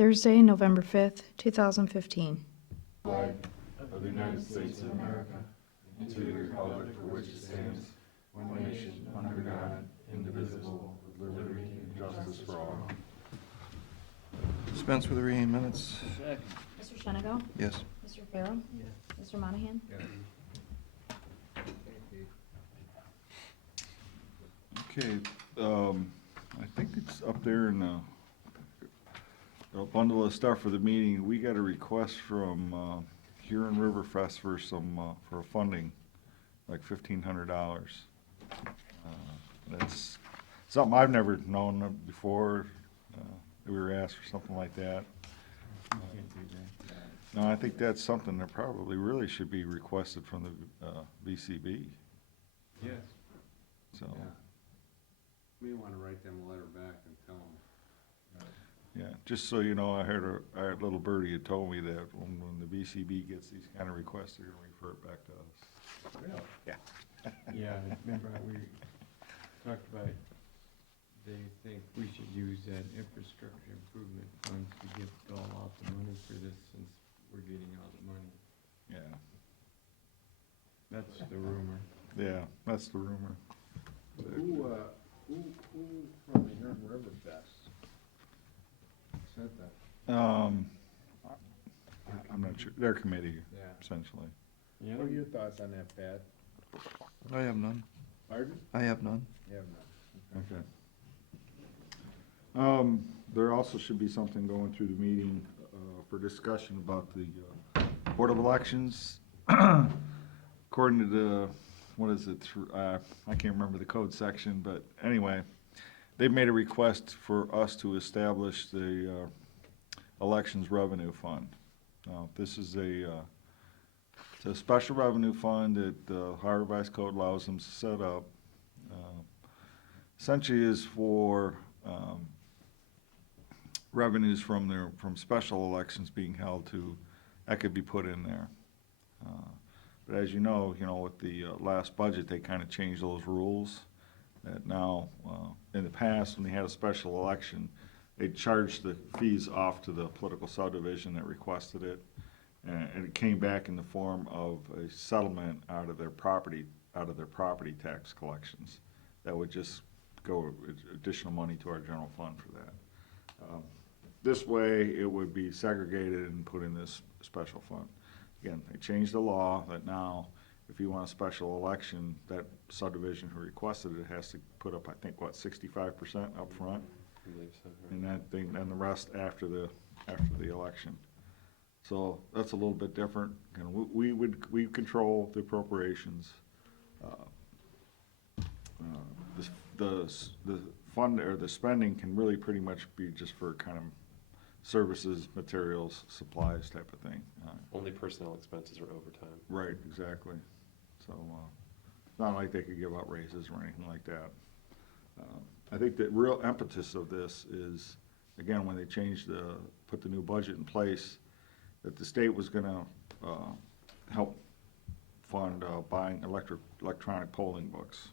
Thursday, November 5th, 2015. Flag of the United States of America, and to the republic for which it stands, one nation, under God, indivisible, with liberty and justice for all. Dispense with the reading minutes. Mr. Shenago? Yes. Mr. Farrell? Mr. Monahan? Okay, I think it's up there in a bundle of stuff for the meeting. We got a request from Huron Riverfest for some for funding, like $1,500. That's something I've never known before. We were asked for something like that. No, I think that's something that probably really should be requested from the VCB. Yes. So. Yeah. We want to write them a letter back and tell them. Yeah, just so you know, I heard our little birdie had told me that when the VCB gets these kind of requests, they're gonna refer it back to us. Really? Yeah. Yeah, remember we talked about, they think we should use that infrastructure improvement funds to get all out the money for this since we're getting all the money. Yeah, That's the rumor. yeah, that's the rumor. Who from the Huron River Fest said that? I'm not sure, their committee, Yeah. essentially. Yeah. What are your thoughts on that, Pat? I have none. Pardon? I have none. You have none. Okay. There also should be something going through the meeting, for discussion about the, Board of Elections. According to the, what is it, I can't remember the code section, but anyway, they've made a request for us to establish the, Elections Revenue Fund. This is it's a special revenue fund that the Ohio Revised Code allows them to set up. Essentially is for revenues from special elections being held that could be put in there. But as you know, with the last budget, they kind of changed those rules. That now, in the past, when they had a special election, they charged the fees off to the political subdivision that requested it, and it came back in the form of a settlement out of their property tax collections. That would just go additional money to our general fund for that. This way, it would be segregated and put in this special fund. Again, they changed the law that now, if you want a special election, that subdivision who requested it has to put up, I think, 65% up front? I believe so. And and the rest after the election. So that's a little bit different. And we control the appropriations. The fund or the spending can really pretty much be just for kind of services, materials, supplies type of thing. Only personnel expenses are overtime. Right, exactly. So it's not like they could give out raises or anything like that. I think the real impetus of this is, again, when they put the new budget in place, that the state was gonna help fund buying electronic polling books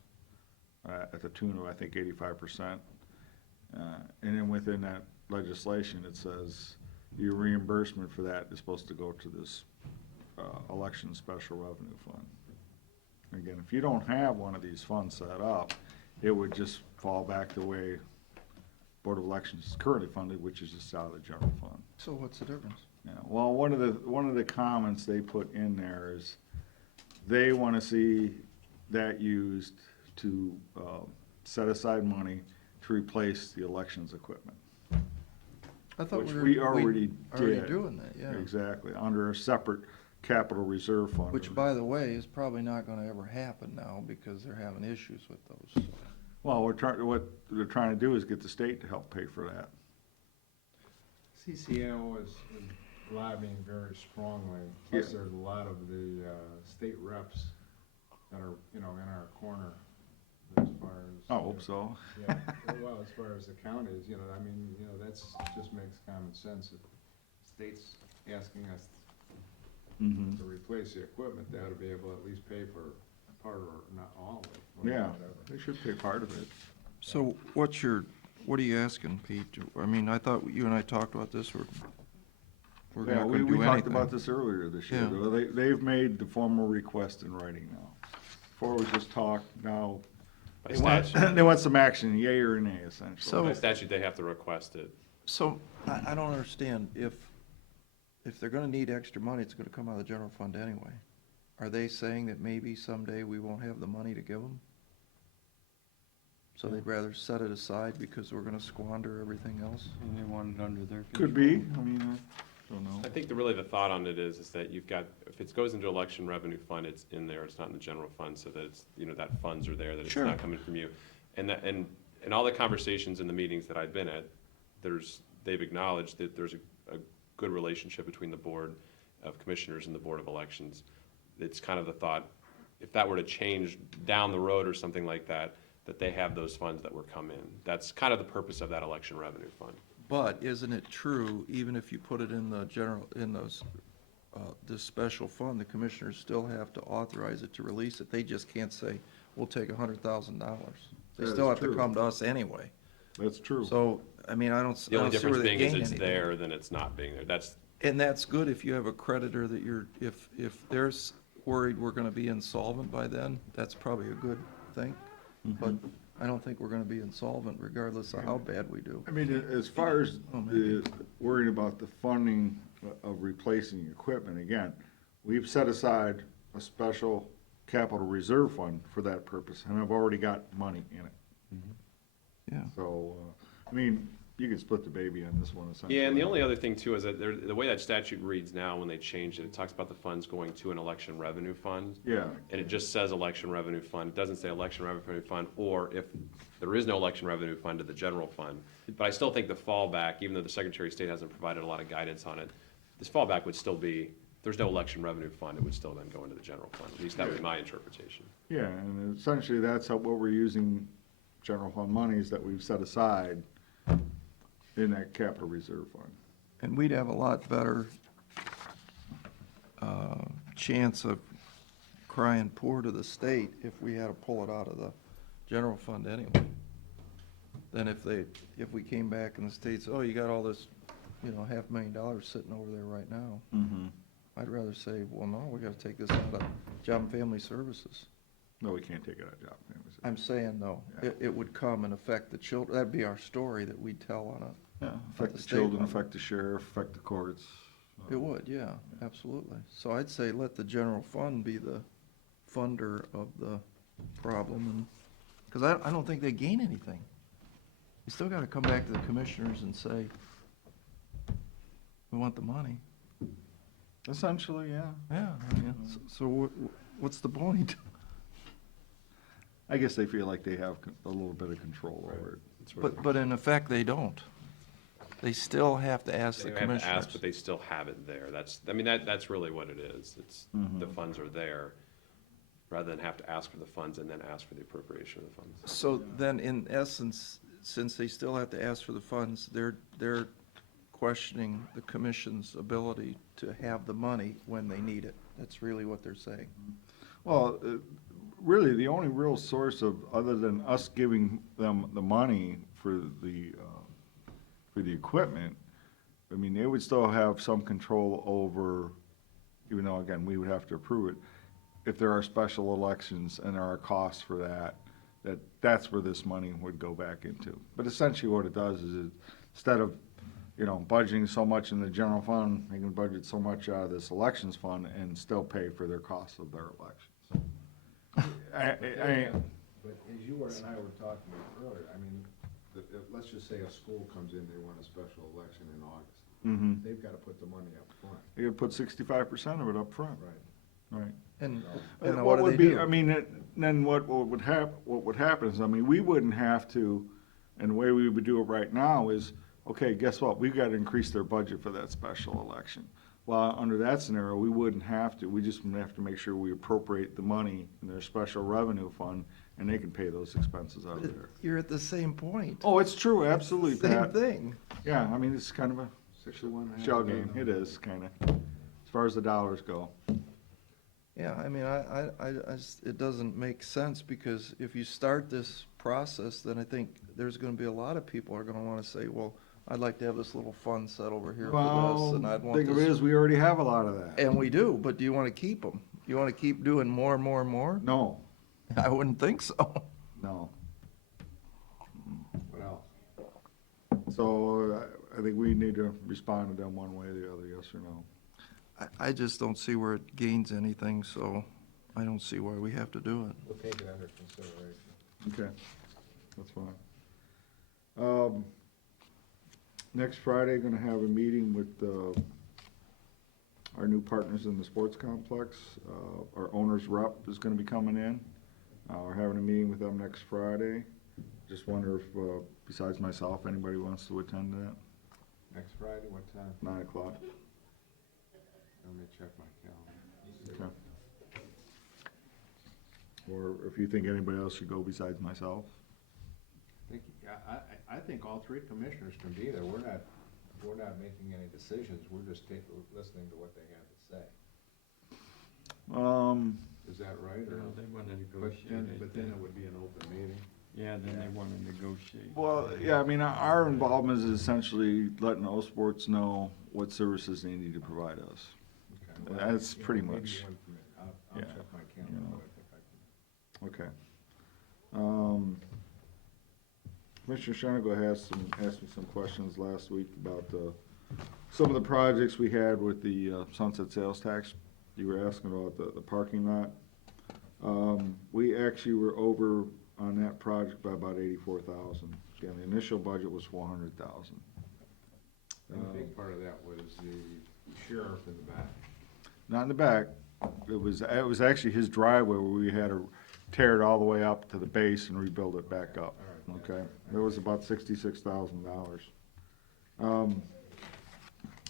at the tune of, I think, 85%. And then within that legislation, it says your reimbursement for that is supposed to go to this election special revenue fund. Again, if you don't have one of these funds set up, it would just fall back the way Board of Elections is currently funded, which is just out of the general fund. So what's the difference? Yeah, well, one of the comments they put in there is they want to see that used to set aside money to replace the elections equipment. I thought Which we we already did. doing that, yeah. Exactly, under a separate capital reserve fund. Which, by the way, is probably not gonna ever happen now because they're having issues with those. Well, what they're trying to do is get the state to help pay for that. CCNO is lobbying very strongly. Yeah. Plus, there's a lot of the state reps that are, in our corner as far as. I hope so. Yeah, well, as far as the counties, that's just makes common sense. If state's asking us Mhm. to replace the equipment, they ought to be able to at least pay for part or not all of it. Yeah, whatever. they should pay part of it. So what's your what are you asking, Pete? I mean, I thought you and I talked about this, we're Yeah, not gonna do we talked anything. about this earlier this year. Yeah. They've made the formal request in writing now. Before it was just talk, now By they want, statute, they want some action, yay or nay, essentially. So- by statute, they have to request it. So, I don't understand, if they're gonna need extra money, it's gonna come out of the general fund anyway. Are they saying that maybe someday we won't have the money to give them? So they'd rather set it aside because we're gonna squander everything else? And they want it under their control. Could be, I mean, I don't know. I think really the thought on it is that you've got, if it goes into election revenue fund, it's in there, it's not in the general fund, so that it's, that funds are there, that it's Sure. not coming from you. And that, and all the conversations in the meetings that I've been at, they've acknowledged that there's a good relationship between the Board of Commissioners and the Board of Elections. It's kind of the thought, if that were to change down the road or something like that, that they have those funds that would come in. That's kind of the purpose of that election revenue fund. But isn't it true, even if you put it in the general, in those, this special fund, the commissioners still have to authorize it to release it? They just can't say, we'll take $100,000. They That still is have to true. come to us anyway. That's true. So, I mean, I don't The only see where difference they being gain is it's anything. there than it's not being there. And that's good if you have a creditor that you're, if they're worried we're gonna be insolvent by then, that's probably a good thing. But I don't think we're gonna be insolvent regardless of how bad we do. I mean, as far as Oh, maybe. the, worrying about the funding of replacing equipment, again, we've set aside a special capital reserve fund for that purpose, and I've already got money in it. Yeah. So, I mean, you can split the baby on this one essentially. Yeah, and the only other thing too is that the way that statute reads now, when they changed it, it talks about the funds going to an election revenue fund. Yeah, And it just says election revenue fund. It doesn't say election revenue fund, or if there is no election revenue fund, to the general fund. But I still think the fallback, even though the Secretary of State hasn't provided a lot of guidance on it, this fallback would still be, if there's no election revenue fund, it would still then go into the general fund. At least that would be my interpretation. yeah, and essentially that's what we're using general fund monies that we've set aside in that capital reserve fund. And we'd have a lot better chance of crying poor to the state if we had to pull it out of the general fund anyway. Than if we came back and the state said, oh, you got all this, $500,000 sitting over there right now. I'd rather say, well, no, we gotta take this out of Job and Family Services. No, we can't take it out of job families. I'm saying, though, Yeah. it would come and affect the children, that'd be our story that we'd tell on Yeah, at affect the the state children, level. affect the sheriff, affect the courts. it. It would, yeah, absolutely. So I'd say let the general fund be the funder of the problem, and, because I don't think they gain anything. You still gotta come back to the commissioners and say, we want the money. Essentially, yeah. Yeah, I mean, so what's the point? I guess they feel like they have a little bit of control over it. That's what But in effect, they don't. They still have to ask the they have to ask, commissioners. but they still have it there. That's really what it is. It's, the funds are there, rather than have to ask for the funds and then ask for the appropriation of the funds. So then, in essence, since they still have to ask for the funds, they're questioning the commission's ability to have the money when they need it. That's really what they're saying. Well, really, the only real source of, other than us giving them the money for the equipment, I mean, they would still have some control over, even though, again, we would have to approve it, if there are special elections and there are costs for that's where this money would go back into. But essentially what it does is instead of, budgeting so much in the general fund, they can budget so much out of this elections fund and still pay for their costs of their elections. But as you and I were talking about earlier, I mean, let's just say a school comes in, they want a special election in August. Mhm. They've gotta put the money up front. You gotta put 65% of it up front. Right. Right. And What now what do would they be, do? I mean, then what would happen is, I mean, we wouldn't have to, and the way we would do it right now is, okay, guess what? We've got to increase their budget for that special election. Well, under that scenario, we wouldn't have to. We just have to make sure we appropriate the money in their special revenue fund, and they can pay those expenses out of there. You're at the same point. Oh, it's true, absolutely, Same Pat. thing. Yeah, I mean, it's kind of a 61. shell game. It is, kind of, as far as the dollars go. Yeah, I mean, it doesn't make sense, because if you start this process, then I think there's gonna be a lot of people are gonna wanna say, well, I'd like to have this little fund set over here for Well, this, and I'd want thing of it this. is, we already have a lot of that. And we do, but do you wanna keep them? You wanna keep doing more and more and more? No, I wouldn't think so. no. What else? So I think we need to respond to them one way or the other, yes or no. I just don't see where it gains anything, so I don't see why we have to do it. We'll take it under consideration. Okay, that's fine. Next Friday, gonna have a meeting with, our new partners in the sports complex. Our owner's rep is gonna be coming in. We're having a meeting with them next Friday. Just wonder if, besides myself, anybody wants to attend that, Next Friday, what time? 9 o'clock. Let me check my calendar. Okay. Or if you think anybody else should go besides myself. I think all three commissioners can be there. We're not making any decisions. We're just listening to what they have to say. Is that right? You Or, know, they wanna but negotiate. then, I but then think. it would be an open meeting. Yeah, then they wanna negotiate. Well, yeah, I mean, our involvement is essentially letting O Sports know what services they need to provide us. Okay. Well, That's you know, pretty maybe much- one commi- I'll yeah, check my calendar, you know. but I think I can. Okay. Commissioner Shernick asked me some questions last week about some of the projects we had with the sunset sales tax. You were asking about the parking lot. We actually were over on that project by about 84,000. Again, the initial budget was 400,000. And a big part of that was the sheriff in the back. Not in the back. It was actually his driveway where we had to tear it all the way up to the base and rebuild it back up. All right. Okay, that was about $66,000.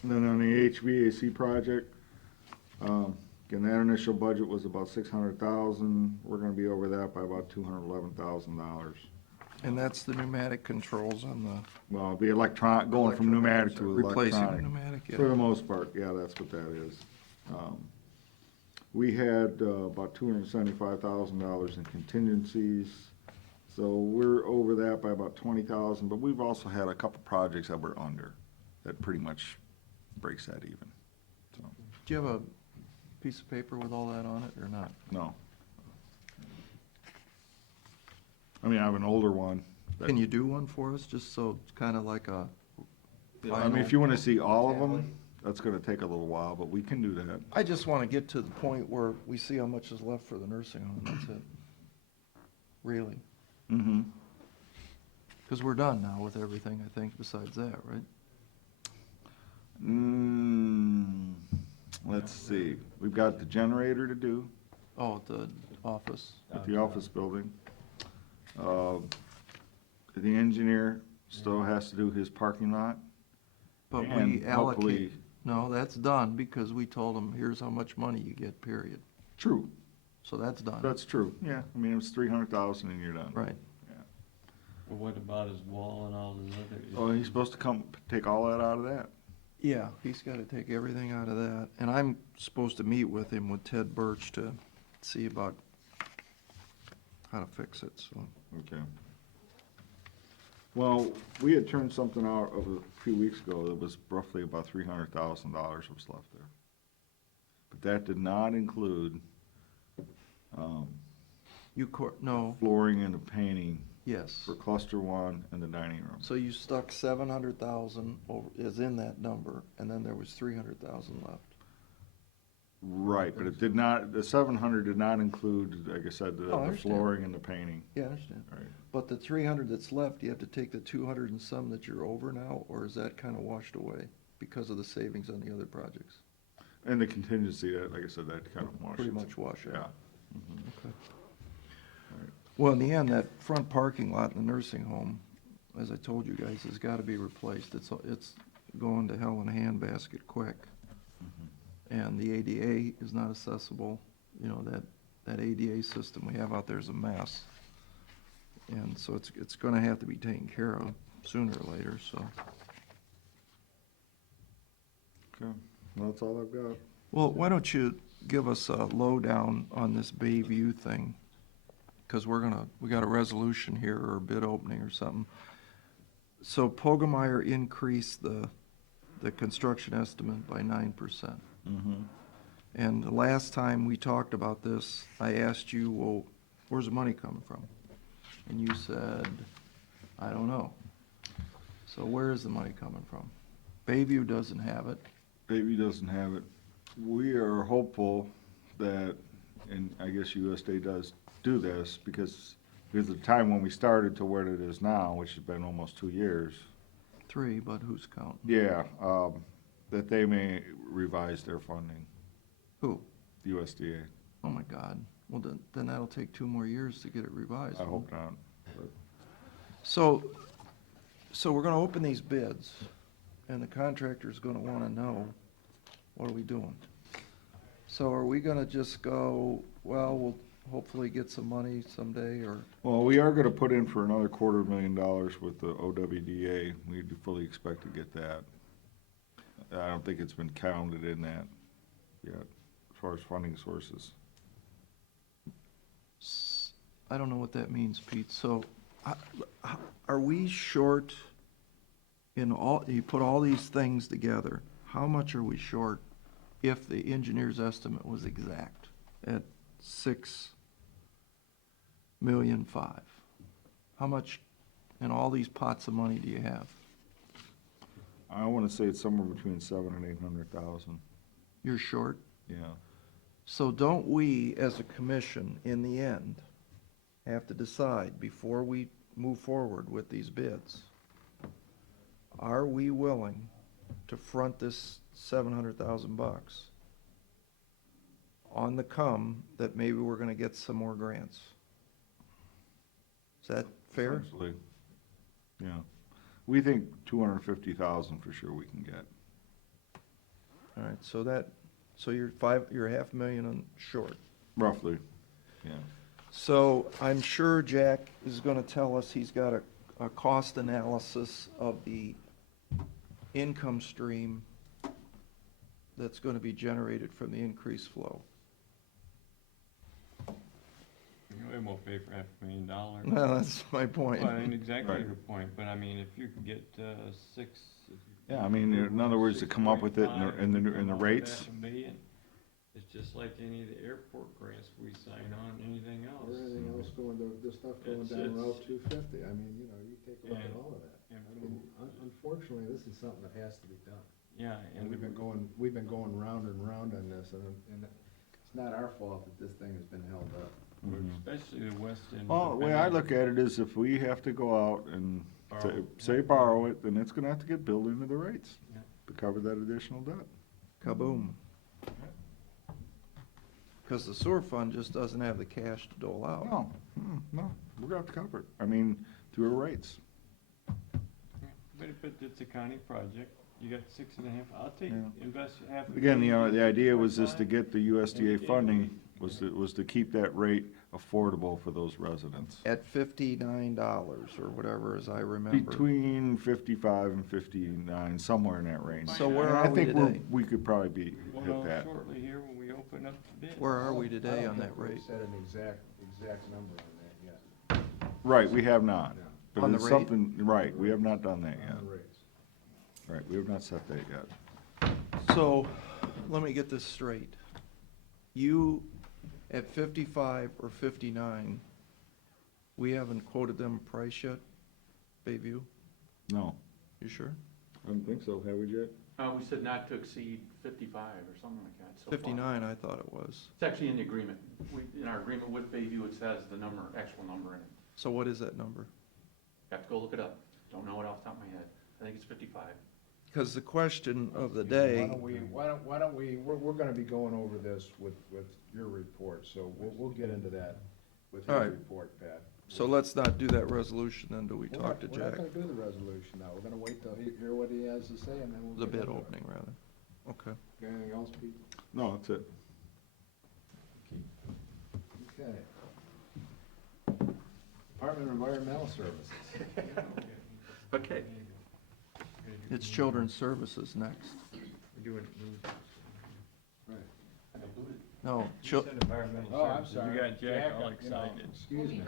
Then on the HVAC project, again, that initial budget was about 600,000. We're gonna be over that by about $211,000. And that's the pneumatic controls on the, Well, it'll be going from pneumatic to replacing electronic. pneumatic, For yeah. the most part, yeah, that's what that is. We had about $275,000 in contingencies, so we're over that by about 20,000, but we've also had a couple projects that we're under, that pretty much breaks that even, so, Do you have a piece of paper with all that on it, or not? no. I mean, I have an older one. that- Can you do one for us, just so it's kinda like a I mean, if you wanna see all of them, that's gonna take a little while, but we can do that. I just wanna get to the point where we see how much is left for the nursing home, that's it. Really, Mm-hmm. cause we're done now with everything, I think, besides that, right? Let's see, we've got the generator to do Oh, the office. at the office building. The engineer still has to do his parking lot. But And we allocate, hopefully- no, that's done, because we told them, here's how much money you get, period. True, So that's done. that's true, yeah, I mean, it was 300,000 and you're done. Right. Well, what about his wall and all his other? Oh, he's supposed to come, take all that out of that? Yeah, he's gotta take everything out of that, and I'm supposed to meet with him, with Ted Birch, to see about how to fix it, so. Okay. Well, we had turned something out of a few weeks ago that was roughly about $300,000 was left there. But that did not include, No, flooring and the painting yes. for cluster one and the dining room. So you stuck 700,000 over, is in that number, and then there was 300,000 left. Right, but it did not, the 700 did not include, like I said, Oh, I the understand. flooring and the painting. Yeah, I understand. Right. But the 300 that's left, you have to take the 200 and some that you're over now, or is that kinda washed away because of the savings on the other projects? And the contingency, that, like I said, that kind of washes. Pretty much wash Yeah. out. Okay. Well, in the end, that front parking lot in the nursing home, as I told you guys, has gotta be replaced. It's going to hell in a handbasket quick. And the ADA is not accessible, you know, that ADA system we have out there is a mess. And so it's gonna have to be taken care of sooner or later, so. Okay, well, that's all I've got. Well, why don't you give us a lowdown on this Bayview thing? because we got a resolution here or a bid opening or something. So Pogemeyer increased the construction estimate by 9%. Mm-hmm. And the last time we talked about this, I asked you, well, where's the money coming from? And you said, I don't know. So where is the money coming from? Bayview doesn't have it. Bayview doesn't have it. We are hopeful that, and I guess USDA does do this, because the time when we started to where it is now, which has been almost 2 years, 3, but who's counting? yeah, that they may revise their funding, Who? the USDA. Oh my God. Well, then that'll take 2 more years to get it revised. I hope not. But So we're gonna open these bids, and the contractor's gonna wanna know, what are we doing? So are we gonna just go, well, we'll hopefully get some money someday, or, Well, we are gonna put in for another $250,000 with the OWDA. We do fully expect to get that. I don't think it's been counted in that yet, as far as funding sources. I don't know what that means, Pete. So are we short in all, you put all these things together, how much are we short if the engineer's estimate was exact at 6,500,000? How much in all these pots of money do you have? I wanna say it's somewhere between 700,000 and 800,000, You're short? yeah. So don't we, as a commission, in the end, have to decide before we move forward with these bids, are we willing to front this $700,000 on the come that maybe we're gonna get some more grants? Is that fair? Essentially, yeah. We think 250,000 for sure we can get. All right, so you're $500,000 short. Roughly, yeah. So I'm sure Jack is gonna tell us he's got a cost analysis of the income stream that's gonna be generated from the increased flow. We won't pay for $500,000. Well, that's my point. Well, I mean, exactly Right. your point, but I mean, if you could get, six. Yeah, I mean, in other words, to come up with it in the rates. $500,000, it's just like any of the airport grants we sign on, anything Or else. anything else going, the stuff going It's- down it's- Route 250, I mean, you know, you take a look at And- all of that. and I mean, unfortunately, this is something that has to be done. Yeah, And we've been going round and round on this, and it's not our fault that this thing has been held up. especially the west end. of Well, the way I look at it is if we have to go out and say borrow it, then it's gonna have to get billed into the rates Yeah. to cover that additional debt. Kaboom. Because the sewer fund just doesn't have the cash to dole out. No, we're gonna have to cover it. I mean, through our rates. But it's a county project, you got 6.5, I'll take, Yeah. invest half. Again, the idea was just to get the USDA funding, was to keep that rate affordable for those residents. At $59 or whatever, as I remember. Between 55 and 59, somewhere in that range. So where And are we I think today? we could probably We'll hit know that. shortly here when we open up the bid. Where are we I today don't on think that we've rate? set an exact number on that yet. Right, we have not. Yeah. But On the it's rate? something, right, we have not done that yet. On the rates. Right, we have not set that yet. So, let me get this straight. You, at 55 or 59, we haven't quoted them a price yet, Bayview? No, You sure? I don't think so, have we yet? We said not to exceed 55 or something like that so far. 59, I thought it was. It's actually in the agreement. In our agreement with Bayview, it says the number, actual number in it. So what is that number? Have to go look it up. Don't know it off the top of my head. I think it's 55. Because the question of the Why day, don't we, we're gonna be going over this with your report, so we'll get into that with All your right. report, Pat. so let's not do that resolution then, till we We're talk not- to We're not Jack. gonna do the resolution now, we're gonna wait till hear what he has to say, and then we'll. The get bid into it. opening, rather. Okay. Got anything else, Pete? No, that's it. Okay. Department of Environmental Services. Okay. It's Children's Services next. We're doing it. Right. No, You said environmental Oh, I'm services. sorry. You got Jack all you know, excited. Excuse me.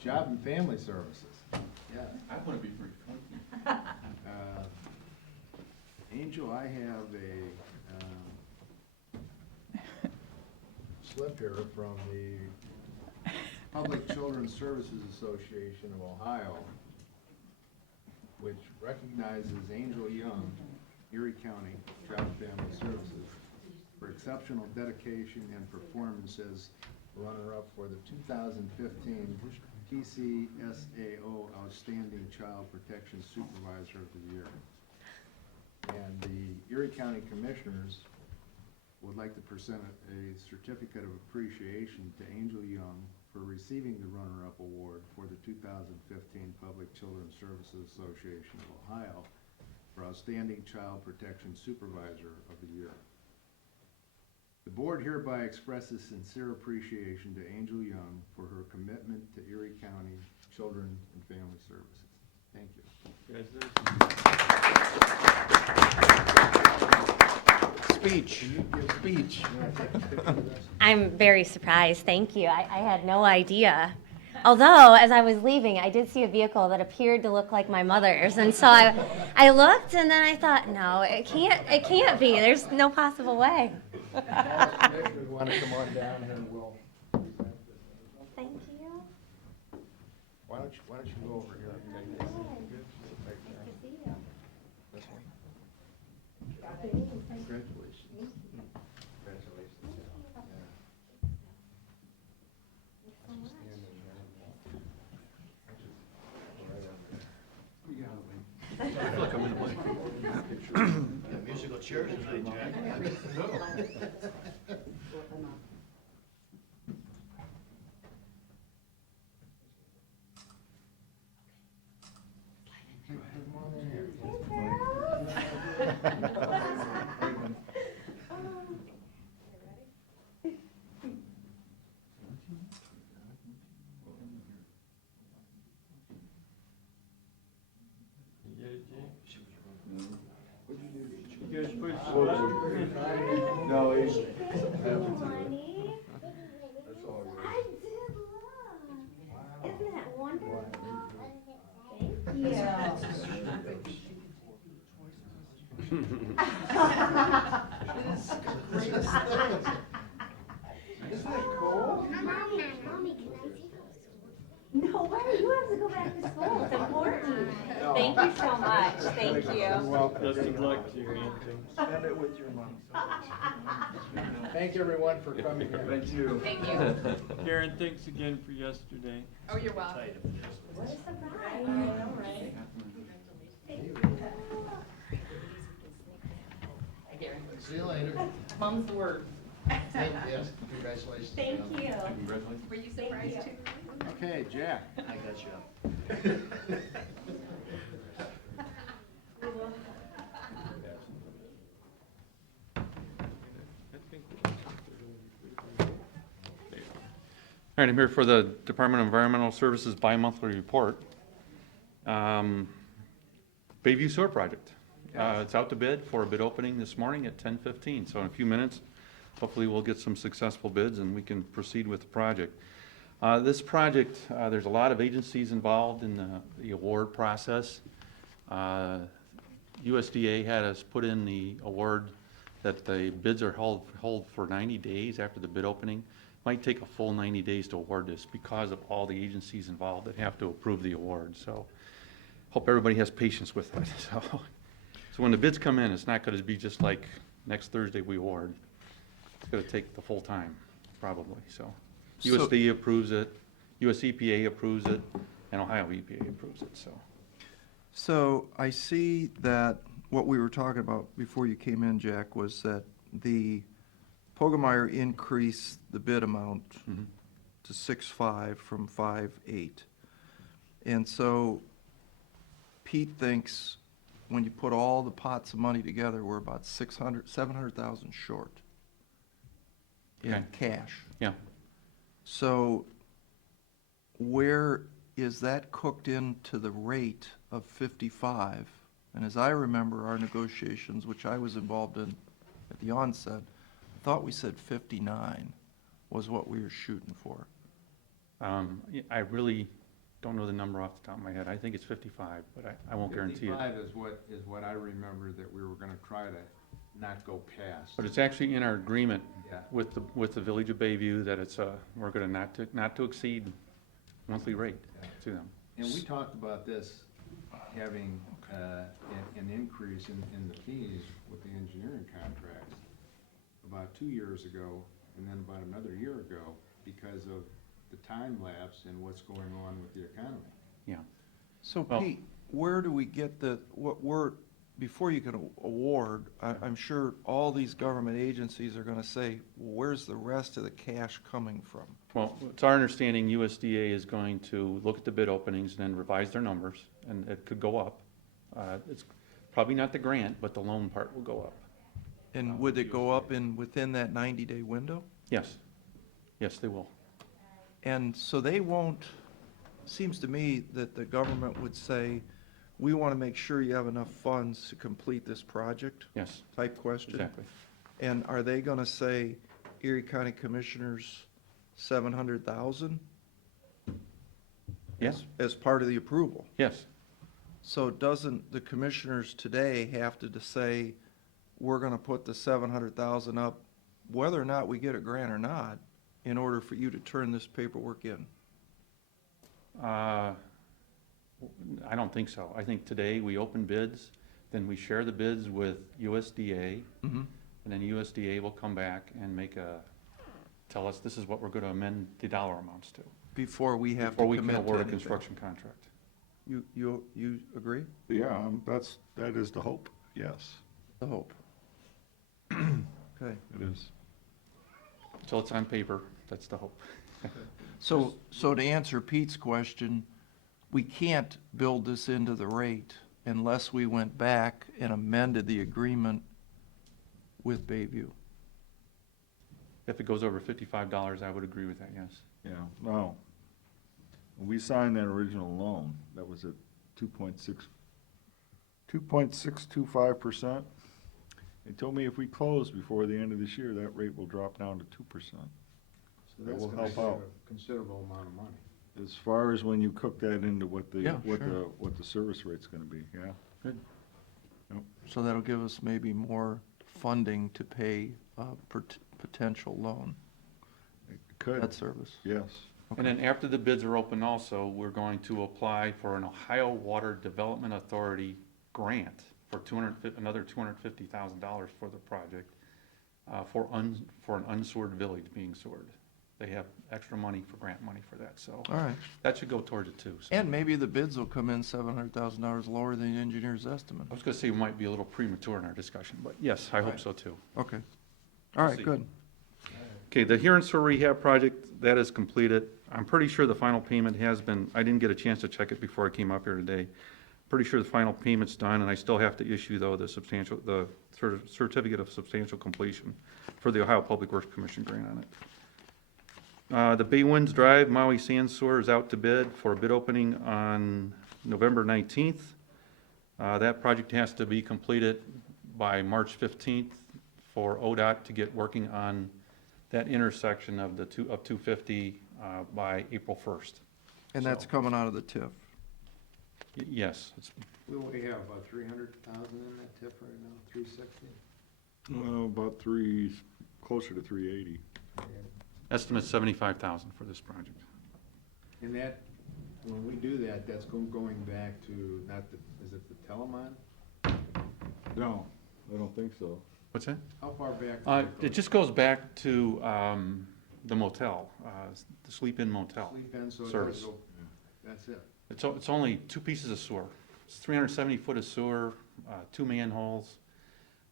Job and Family Services. Yes. I want to be brief. Angel, I have a slip here from the Public Children's Services Association of Ohio, which recognizes Angel Young, Erie County Job and Family Services, for exceptional dedication and performance as runner-up for the 2015 PCSAO Outstanding Child Protection Supervisor of the Year. And the Erie County Commissioners would like to present a certificate of appreciation to Angel Young for receiving the runner-up award for the 2015 Public Children's Services Association of Ohio for Outstanding Child Protection Supervisor of the Year. The board hereby expresses sincere appreciation to Angel Young for her commitment to Erie County Children and Family Services. Thank you. speech, speech. I'm very surprised, thank you. I had no idea. Although, as I was leaving, I did see a vehicle that appeared to look like my mother's, and so I looked, and then I thought, no, it can't be. There's no possible way. Commissioners want to come on down and we'll present this. Thank you. Why don't you go over here and take this? Right there. Good to see you. This one. Congratulations. Congratulations. Musical chairs tonight, Jack. You get it, Jake? You guys push the button? No, he's. Honey. That's all yours. I did look. Isn't that wonderful? Thank you. Isn't that cool? No way, you have to go back to school, it's important. Thank you so much, thank You're you. welcome. Best of luck to you, Anthony. Spend it with your mom. Thank everyone for coming in. Thank you. Thank you. Karen, thanks again for yesterday. Oh, you're welcome. What a surprise. Hi, Gary. See you later. Mom's the word. Yes, congratulations. Thank you. Congratulations. Were you surprised too? Okay, Jack. I got you. All right, I'm here for the Department of Environmental Services bi-monthly report. Bayview Sewer Project. It's out to bid for a bid opening this morning at 10:15, so in a few minutes, hopefully we'll get some successful bids and we can proceed with the project. This project, there's a lot of agencies involved in the award process. USDA had us put in the award that the bids are hold for 90 days after the bid opening. Might take a full 90 days to award this because of all the agencies involved that have to approve the award. So hope everybody has patience with it. So when the bids come in, it's not going to be just like next Thursday we award. It's going to take the full time, probably. So USDA approves it, US EPA approves it, and Ohio EPA approves it. So I see that what we were talking about before you came in, Jack, was that the Pogemeyer increased the bid amount to 6.5 from 5.8. And so Pete thinks when you put all the pots of money together, we're about 700,000 short in Okay. cash. Yeah. So where is that cooked into the rate of 55? And as I remember our negotiations, which I was involved in at the onset, thought we said 59 was what we were shooting for. I really don't know the number off the top of my head. I think it's 55, but I won't guarantee it. 55 is what I remember that we were gonna try to not go past. But it's actually in our agreement Yeah. with the Village of Bayview that it's, we're gonna not to exceed monthly rate to them. And we talked about this, having an increase in the fees with the engineering contracts about 2 years ago, and then about another year ago, because of the time lapse and what's going on with the economy. Yeah. So Well- Pete, where do we get before you can award, I'm sure all these government agencies are gonna say, well, where's the rest of the cash coming from? Well, it's our understanding USDA is going to look at the bid openings and then revise their numbers, and it could go up. It's probably not the grant, but the loan part will go up. And would it go up within that 90-day window? Yes. Yes, they will. And so they won't, seems to me that the government would say, we want to make sure you have enough funds to complete this project, Yes, type question. exactly. And are they going to say, Erie County Commissioners, 700,000? Yes. As part of the approval? Yes. So doesn't the commissioners today have to say, we're going to put the 700,000 up, whether or not we get a grant or not, in order for you to turn this paperwork in? I don't think so. I think today we open bids, then we share the bids with USDA, Mm-hmm. and then USDA will come back and tell us this is what we're gonna amend the dollar amounts to. Before we have to Before we commit can to award a anything. construction contract. You agree? Yeah, that is the hope, yes, The hope. Okay. it is. Until it's on paper, that's the hope. So to answer Pete's question, we can't build this into the rate unless we went back and amended the agreement with Bayview. If it goes over $55, I would agree with that, yes. Yeah, no. When we signed that original loan, that was at 2.625%. They told me if we close before the end of this year, that rate will drop down to 2%. So That that's will gonna help save out. a considerable amount of money. As far as when you cook that into what the, Yeah, what sure. the, what the service rate's gonna be, yeah. Good. So that'll give us maybe more funding to pay a potential loan, It could, debt service. yes. And then after the bids are open also, we're going to apply for an Ohio Water Development Authority grant for another $250,000 for the project, for an unsewered village being sewered. They have extra money for grant money for that, so All right. that should go towards it too. So And maybe the bids will come in $700,000 lower than the engineer's estimate. I was gonna say we might be a little premature in our discussion, but yes, I hope Right. so too. Okay. All right, See. good. Okay, the Huron Sewer Rehab project, that is completed. I'm pretty sure the final payment has been, I didn't get a chance to check it before I came up here today. Pretty sure the final payment's done, and I still have to issue, though, the certificate of substantial completion for the Ohio Public Works Commission grant on it. The Bay Winds Drive Maui Sand Sewer is out to bid for a bid opening on November 19th. That project has to be completed by March 15th for ODOT to get working on that intersection of 250 by April 1st. And that's So- coming out of the TIF. Yes, it's, We have about 300,000 in that tip right now, 360? Well, about closer to 380. estimate 75,000 for this project. And that, when we do that, that's going back to, not the, is it the Telemon? No, I don't think so. What's that? How far back? It just goes back to the motel, the sleep-in motel. Sleep in, so it service. does go, that's it. It's only 2 pieces of sewer. It's 370 foot of sewer, 2 manholes.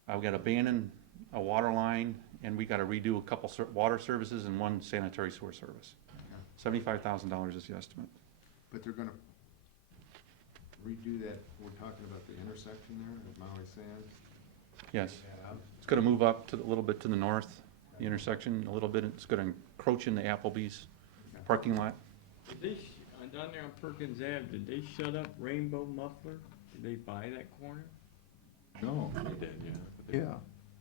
We got to abandon a water line, and we got to redo a couple water services and 1 sanitary sewer service. $75,000 is the estimate. But they're gonna redo that, we're talking about the intersection there at Maui Sands? Yes. Yeah. It's going to move up to a little bit to the north, the intersection, a little bit. It's going to encroach into Applebee's parking lot. Did they, down there on Perkins Ave, did they shut up Rainbow Muffler? Did they buy that corner? No. They did, yeah. Yeah.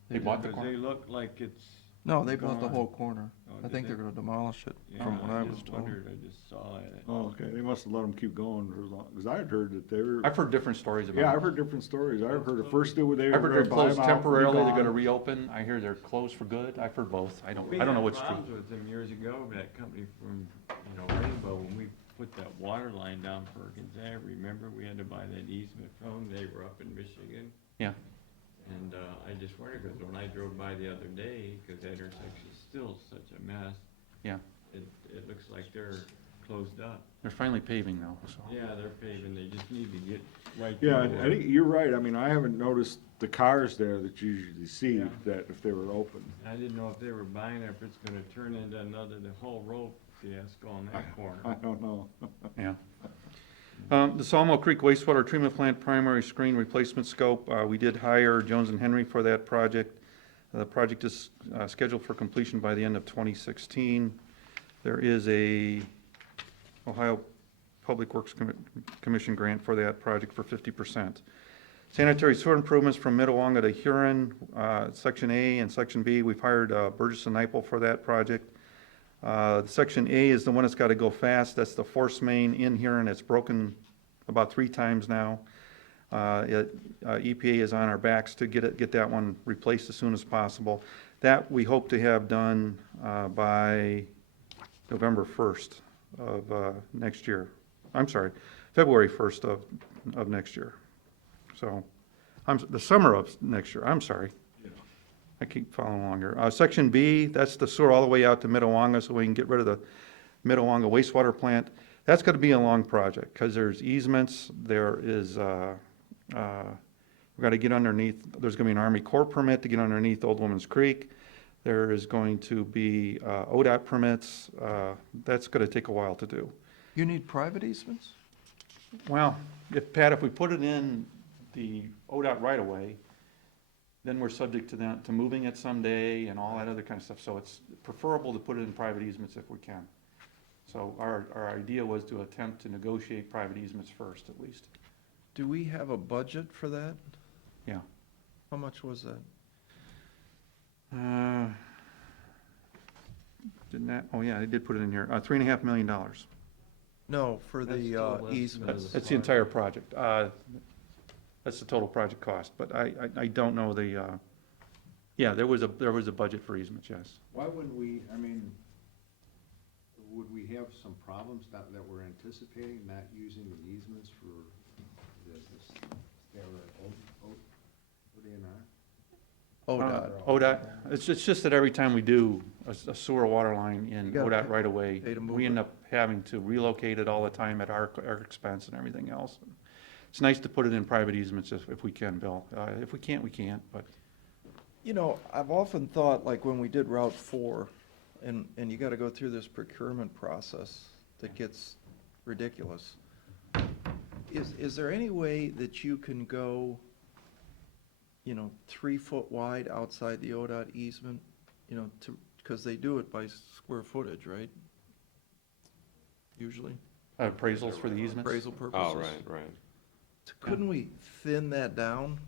They bought the Because corner? they look like it's No, they bought the Gone. whole corner. Oh, I did think they? they're gonna demolish it, Yeah, from what I was just told. wondered, I just saw it. Oh, okay, they must have let them keep going for as long, because I had heard that they were, I've heard different stories about it. yeah, I've heard different stories. I've heard at first they were I've heard gonna they're buy closed them out and be temporarily, they're gonna gone. reopen. I hear they're closed for good. I've heard both. I don't We know had what's true. problems with them years ago, that company from, Rainbow, when we put that water line down Perkins Ave, remember, we had to buy that easement from them, they were up in Michigan. Yeah. And, I just wondered, because when I drove by the other day, because that intersection's still such a mess, Yeah, it looks like they're closed up. they're finally paving now, so. Yeah, they're paving, they just need to get right. Yeah, to I think you're right. I mean, I haven't noticed the cars there that you usually see, Yeah. that if they were open. I didn't know if they were buying it, if it's gonna turn into the whole road fiasco on that I corner. don't know. Yeah. The Sawmill Creek wastewater treatment plant primary screen replacement scope, we did hire Jones and Henry for that project. The project is scheduled for completion by the end of 2016. There is a Ohio Public Works Commission grant for that project for 50%. Sanitary sewer improvements from Midawanga to Huron, Section A and Section B, we've hired Burgess and Nyepel for that project. Section A is the one that's got to go fast. That's the force main in Huron. It's broken about 3 times now. EPA is on our backs to get that one replaced as soon as possible. That we hope to have done by November 1st of next year. I'm sorry, February 1st of next year. So, the summer of next year, I'm sorry. I keep following along here. Section B, that's the sewer all the way out to Midawanga, so we can get rid of the Midawanga wastewater plant. That's gonna be a long project, because there's easements, there is, we've gotta get underneath, there's gonna be an Army Corps permit to get underneath Old Woman's Creek. There is going to be, ODOT permits, that's gonna take a while to do. You need private easements? Well, Pat, if we put it in the ODOT right-of-way, then we're subject to that, to moving it someday and all that other kind of stuff. So it's preferable to put it in private easements if we can. So our idea was to attempt to negotiate private easements first, at least. Do we have a budget for that? Yeah. How much was that? Didn't that, oh yeah, I did put it in here, $3.5 million. No, for That's the still less than easements. That's the entire project. That's the total project cost, but I don't know the, yeah, there was a budget for easements, yes. Why wouldn't we, I mean, would we have some problems that we're anticipating, not using the easements for the DNR? ODOT. It's just that every time we do a sewer water line in You gotta ODOT pay- right away, pay to move we end it. up having to relocate it all the time at our expense and everything else. It's nice to put it in private easements if we can, Bill. If we can't, we can't, but, You know, I've often thought, like when we did Route 4, and you gotta go through this procurement process that gets ridiculous. Is there any way that you can go, 3 foot wide outside the ODOT easement? Because they do it by square footage, right? Usually, appraisals for the easements? appraisal purposes. Oh, right. Couldn't we thin that down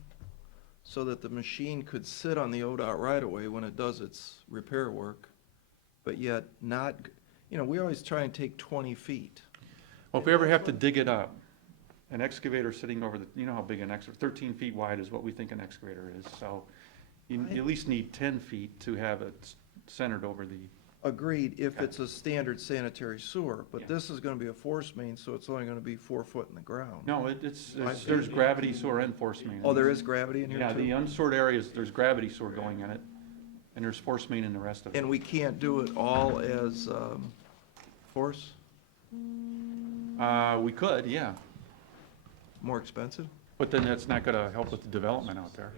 so that the machine could sit on the ODOT right-of-way when it does its repair work, but yet not, we always try and take 20 feet. Well, if we ever have to dig it up, an excavator sitting over you know how big an excavator, 13 feet wide is what we think an excavator is, so you at least need 10 feet to have it centered over the, Agreed, if it's a standard sanitary sewer, but Yeah. this is gonna be a force main, so it's only gonna be 4 foot in the ground. no, there's gravity sewer and force main. Oh, there is gravity in here too? Yeah, the unstored areas, there's gravity sewer going in it, and there's force main in the rest of it. And we can't do it all as, force? We could, yeah, More expensive? but then that's not gonna help with the development out there.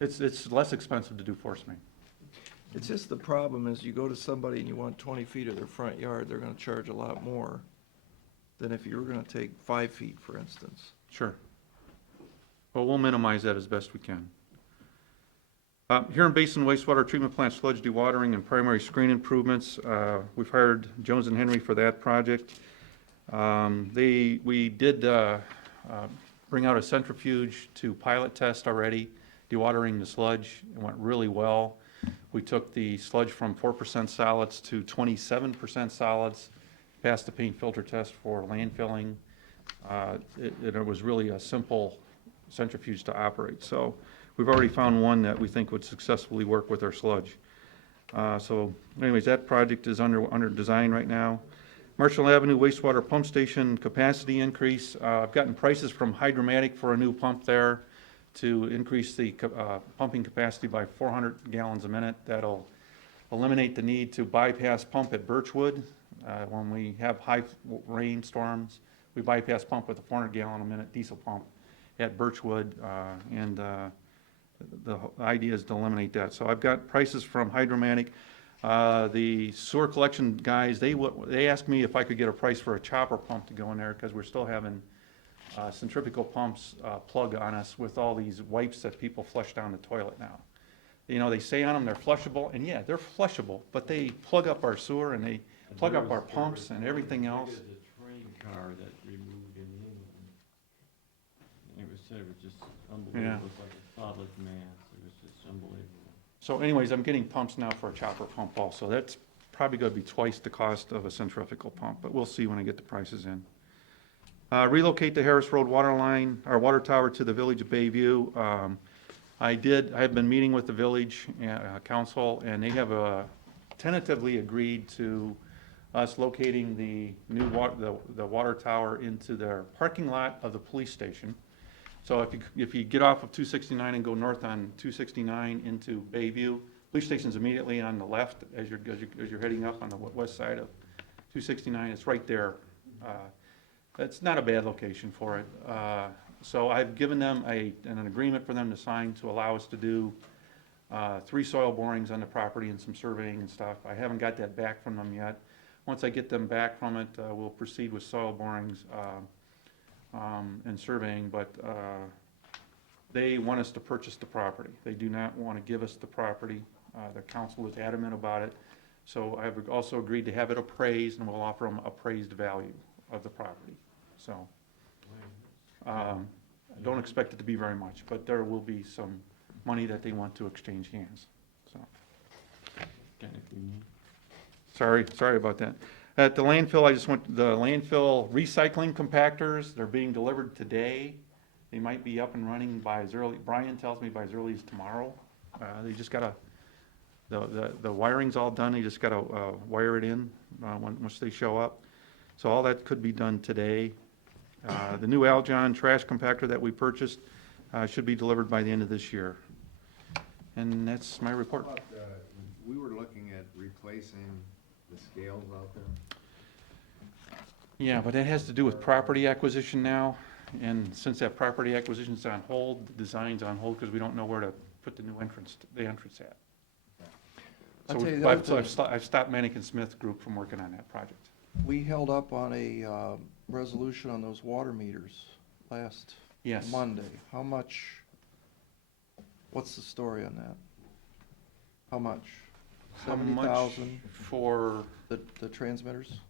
It's less expensive to do force main. It's just the problem is you go to somebody and you want 20 feet of their front yard, they're gonna charge a lot more than if you were gonna take 5 feet, for instance. Sure. Well, we'll minimize that as best we can. Huron Basin wastewater treatment plant sludge dewatering and primary screen improvements. We've hired Jones and Henry for that project. We did bring out a centrifuge to pilot test already dewatering the sludge. It went really well. We took the sludge from 4% solids to 27% solids, passed the paint filter test for landfilling. It was really a simple centrifuge to operate. So we've already found one that we think would successfully work with our sludge. So anyways, that project is under design right now. Marshall Avenue wastewater pump station capacity increase. I've gotten prices from Hydromatic for a new pump there to increase the pumping capacity by 400 gallons a minute. That'll eliminate the need to bypass pump at Birchwood. When we have high rainstorms, we bypass pump with a 400 gallon a minute diesel pump at Birchwood, and the idea is to eliminate that. So I've got prices from Hydromatic. The sewer collection guys, they asked me if I could get a price for a chopper pump to go in there, because we're still having centrifugal pumps plug on us with all these wipes that people flush down the toilet now. You know, they say on them they're flushable, and yeah, they're flushable, but they plug up our sewer and they plug up our pumps and everything else. There's a train car that removed in England. It was said it was just unbelievable. Yeah. It was like a solid mass. It was just unbelievable. So anyways, I'm getting pumps now for a chopper pump also. That's probably going to be twice the cost of a centrifugal pump, but we'll see when I get the prices in. Relocate the Harris Road water line, our water tower to the village of Bayview. I have been meeting with the village council, and they have tentatively agreed to us locating the new the water tower into their parking lot of the police station. So if you get off of 269 and go north on 269 into Bayview, police station's immediately on the left as you're heading up on the west side of 269. It's right there. It's not a bad location for it. So I've given them an agreement for them to sign to allow us to do 3 soil borings on the property and some surveying and stuff. I haven't got that back from them yet. Once I get them back from it, we'll proceed with soil borings and surveying, but they want us to purchase the property. They do not want to give us the property. The council is adamant about it. So I've also agreed to have it appraised, and we'll offer them appraised value of the property. So I don't expect it to be very much, but there will be some money that they want to exchange hands. So Kind of unique. sorry about that. At the landfill, the landfill recycling compactors, they're being delivered today. They might be up and running by as early, Brian tells me by as early as tomorrow. They just gotta, the wiring's all done, they just gotta wire it in once they show up. So all that could be done today. The new Aljon trash compactor that we purchased should be delivered by the end of this year. And that's my report. About, we were looking at replacing the scales out there. Yeah, but that has to do with property acquisition now, and since that property acquisition's on hold, the design's on hold, because we don't know where to put the new entrance at. I'll So tell you the other I've stopped Manick and Smith Group from working on that project. We held up on a resolution on those water meters last Yes. Monday. How much, what's the story on that? How much? How much 70,000, for the transmitters?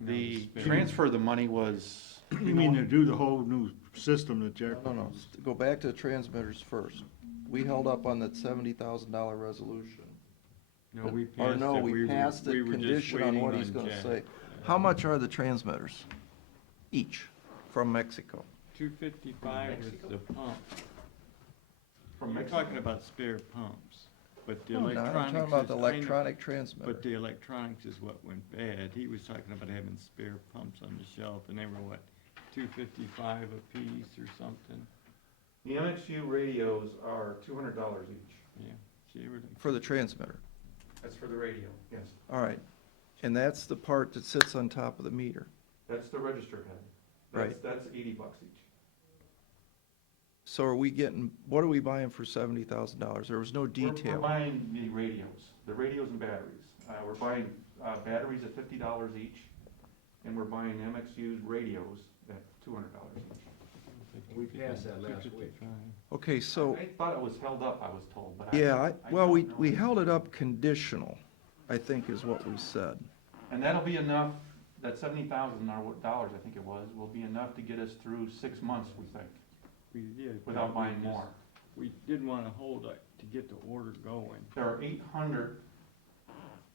the transfer of the money was, You mean to do the whole new system that Jack? No, go back to the transmitters first. We held up on that $70,000 resolution. No, we Or passed no, it. we passed we it were just condition on what waiting he's on gonna Jack. say. How much are the transmitters? Each, from Mexico? 255 was the pump. from We're Mexico. talking about spare pumps, but the No, I'm electronics talking about is- the I know- electronic transmitter. But the electronics is what went bad. He was talking about having spare pumps on the shelf, and they were what, 255 a piece or something? The MXU radios are $200 each. Yeah, see, we're For the transmitter. That's for the radio, yes. All right. And that's the part that sits on top of the meter. That's the register head. Right. That's $80 each. So are we getting, what are we buying for $70,000? There was no We're detail. buying the radios and batteries. We're buying batteries at $50 each, and we're buying MXU's radios at $200 each. We passed that last week. 255. Okay, so, I thought it was held up, I was told, but yeah, well, don't know. we held it up conditional, I think is what we said. And that'll be enough, that $70,000 I think it was, will be enough to get us through 6 months, we think. We did. but without we buying just- more. We did wanna hold it to get the order going. There are 800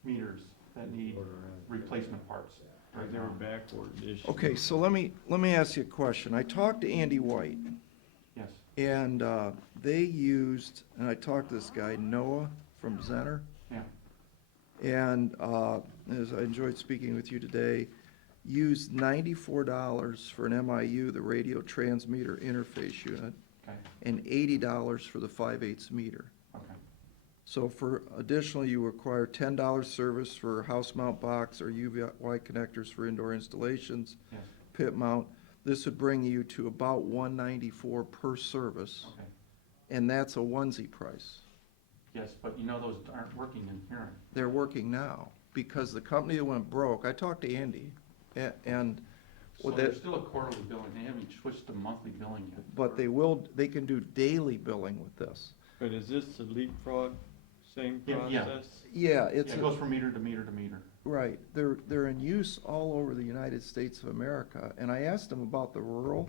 meters that need replacement parts. Cause they were back ordered this year. Okay, so let me ask you a question. I talked to Andy White, Yes, and they used, and I talked to this guy, Noah from Zenner, yeah, and as I enjoyed speaking with you today, used $94 for an MIU, the radio transmitter interface unit, okay, and $80 for the 5/8 meter. okay. So for additionally, you require $10 service for house mount box or UVY connectors for indoor installations, Yes, pit mount. This would bring you to about $194 per service, okay. and that's a onesie price. Yes, but you know those aren't working in here. They're working now, because the company that went broke, I talked to Andy, and, So well, there's that, still a quarterly billing. They haven't switched to monthly billing yet. but they can do daily billing with this. But is this the leapfrog, same Yeah, yeah. process? Yeah, Yeah, it's, it goes from meter to meter to meter. right, they're in use all over the United States of America, and I asked him about the rural,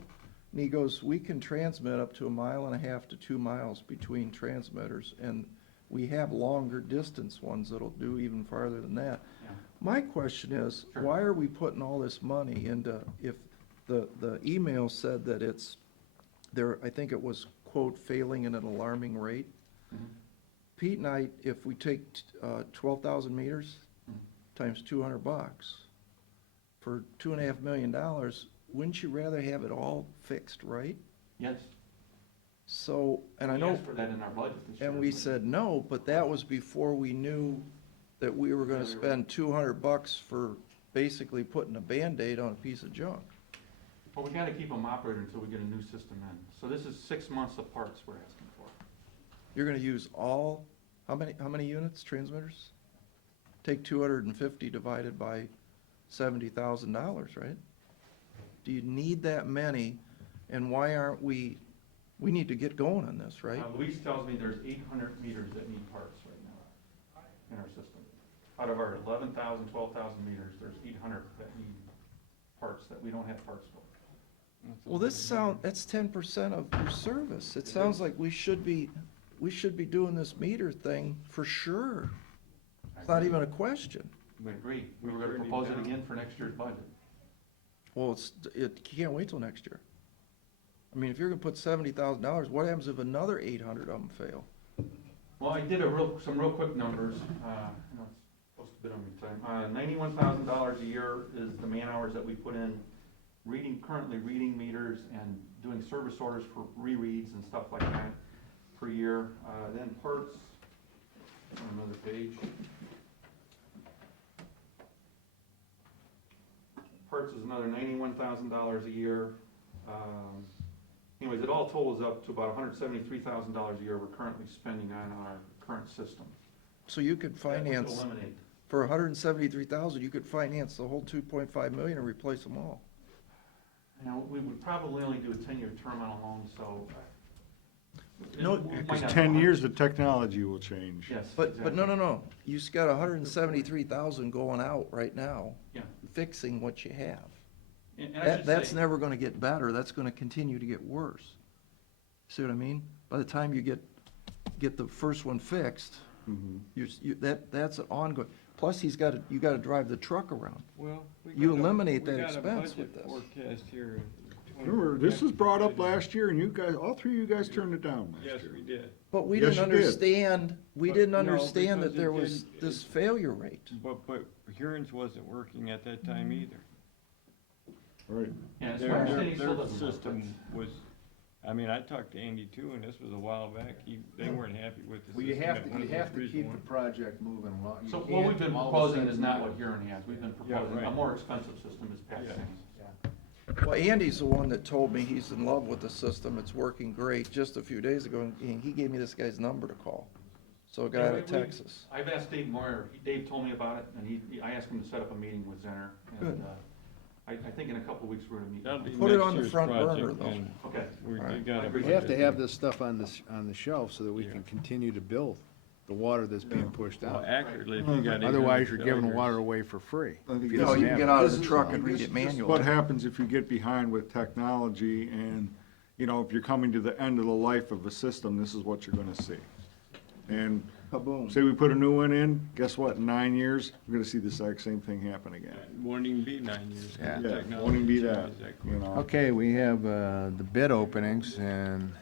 and he goes, we can transmit up to 1.5 miles to 2 miles between transmitters, and we have longer distance ones that'll do even farther than that. Yeah. My question is, Sure. why are we putting all this money into, if the email said that it's, there, I think it was, quote, failing at an alarming rate? Mhm. Pete and I, if we take 12,000 meters Mhm. times $200 for $2.5 million, wouldn't you rather have it all fixed, right? Yes. So, and I We know, asked for that in our budget this year. and we said no, but that was before we knew that we were gonna spend $200 for basically putting a Band-Aid on a piece of junk. Well, we gotta keep them operating until we get a new system in. So this is 6 months of parts we're asking for. You're gonna use all, how many units, transmitters? Take 250 divided by $70,000, right? Do you need that many, and why aren't we need to get going on this, right? Luis tells me there's 800 meters that need parts right now in our system. Out of our 11,000, 12,000 meters, there's 800 that need parts that we don't have parts for. Well, that's 10% of your service. It sounds like we should be doing this meter thing for sure. It's not even a question. We agree. We We were gonna turned it propose it down. again for next year's budget. Well, you can't wait till next year. I mean, if you're gonna put $70,000, what happens if another 800 of them fail? Well, I did some real quick numbers. I know it's supposed to be on your time. $91,000 a year is the man hours that we put in currently reading meters and doing service orders for rereads and stuff like that per year. Then parts, on another page. Parts is another $91,000 a year. Anyways, it all totals up to about $173,000 a year we're currently spending on our current system. So you could That would finance, eliminate. for 173,000, you could finance the whole 2.5 million and replace them all. You know, we would probably only do a 10-year term on a loan, so. No, we might Because not 10 go years, the technology will change. Yes, But no, exactly. no, no, you just got 173,000 going out right now, Yeah. fixing what you have. And I should That's say- never gonna get better, that's gonna continue to get worse. See what I mean? By the time you get the first one fixed, that's an ongoing, plus you gotta drive the truck around. Well, You eliminate that we got a expense budget with this. forecast here. in Remember, this was brought up 20 last year, and you guys, all three of you guys turned it down last Yes, year. we did. But we Yes, didn't you did. understand, But no, that because there it was didn't- this failure rate. But hearings wasn't working at that time either. Right. Yeah, it's my Their understanding it still doesn't work, system was, I mean, I talked to Andy too, and this was a while back, they weren't happy with the Well, you system. have that to, one you of those have to original keep the ones. project moving along. You So what can't we've been all of a proposing sudden is not do what it. Huron has. We've been Yeah, proposing a right. more expensive system is Pat Yeah. saying. Well, Andy's the one that told me he's in love with the system, it's working great, just a few days ago, and he gave me this guy's number to call. So a guy out of Texas. I've asked Dave Moyer, Dave told me about it, and I asked him to set up a meeting with Zenner. Good. And I think in a couple of weeks we're gonna meet. That'll be Put it next on the year's front burner, project, though. and Okay. we All right. gotta. We We have to have budget this stuff on the shelf so that we Yeah. can continue to build the water that's being pushed Well, out. accurately, if you got. Otherwise, you're 800 giving failures. water away for free. I think If this No, is- you can get out of the this is- truck and read this it is manually. What happens if you get behind with technology and, you know, if you're coming to the end of the life of a system, this is what you're gonna see. And Kaboom. say we put a new one in, guess what, in 9 years, we're gonna see the exact same thing happen again. Won't even be 9 years. 'cause Yeah. the Yeah, technology won't even be that, changes that you quick. know. Okay, we have the bid openings, and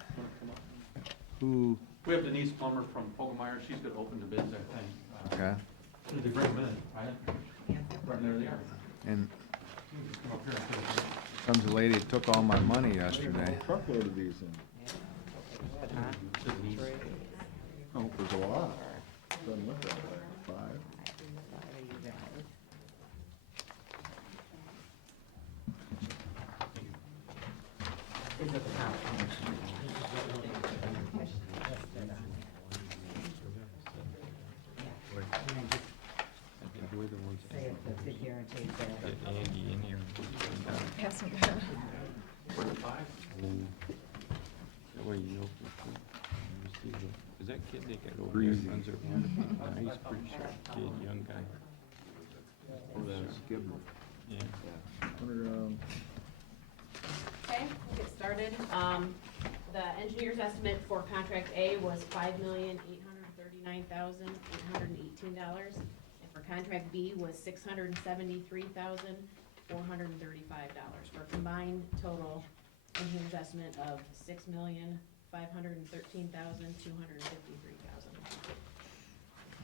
who, We have Denise Plummer from Pogemeyer, she's gonna open the bids, I think. okay, She's a great bid, right? Right there they are. and Come up here and take a- comes a lady that took all my money yesterday. Truckload of these in. Denise. Oh, there's a lot. Doesn't look that way. 5. We're the ones that get Andy in here. And then that way you know for sure. You see the- 'cause that kid they got over there runs their water pump now, he's a pretty sharp kid, young guy. Yeah. Okay, we'll get started. The engineer's estimate for contract A was $5,839,818. And for contract B was $673,435, for a combined total engineer's estimate of $6,513,253.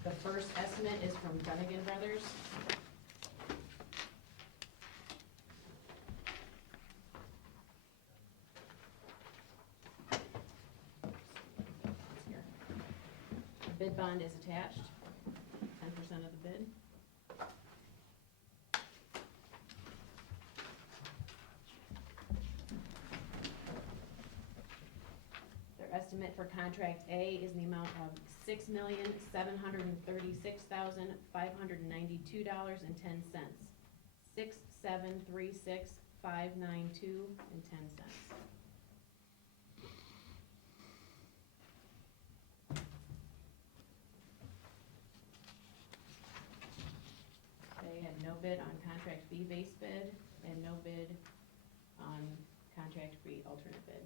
The first estimate is from Dunnigan Brothers. Here. The bid bond is attached, 10% of the bid. Their estimate for contract A is in the amount of $6,736,592.10. 6,736,592.10. They had no bid on contract B base bid and no bid on contract B alternate bid.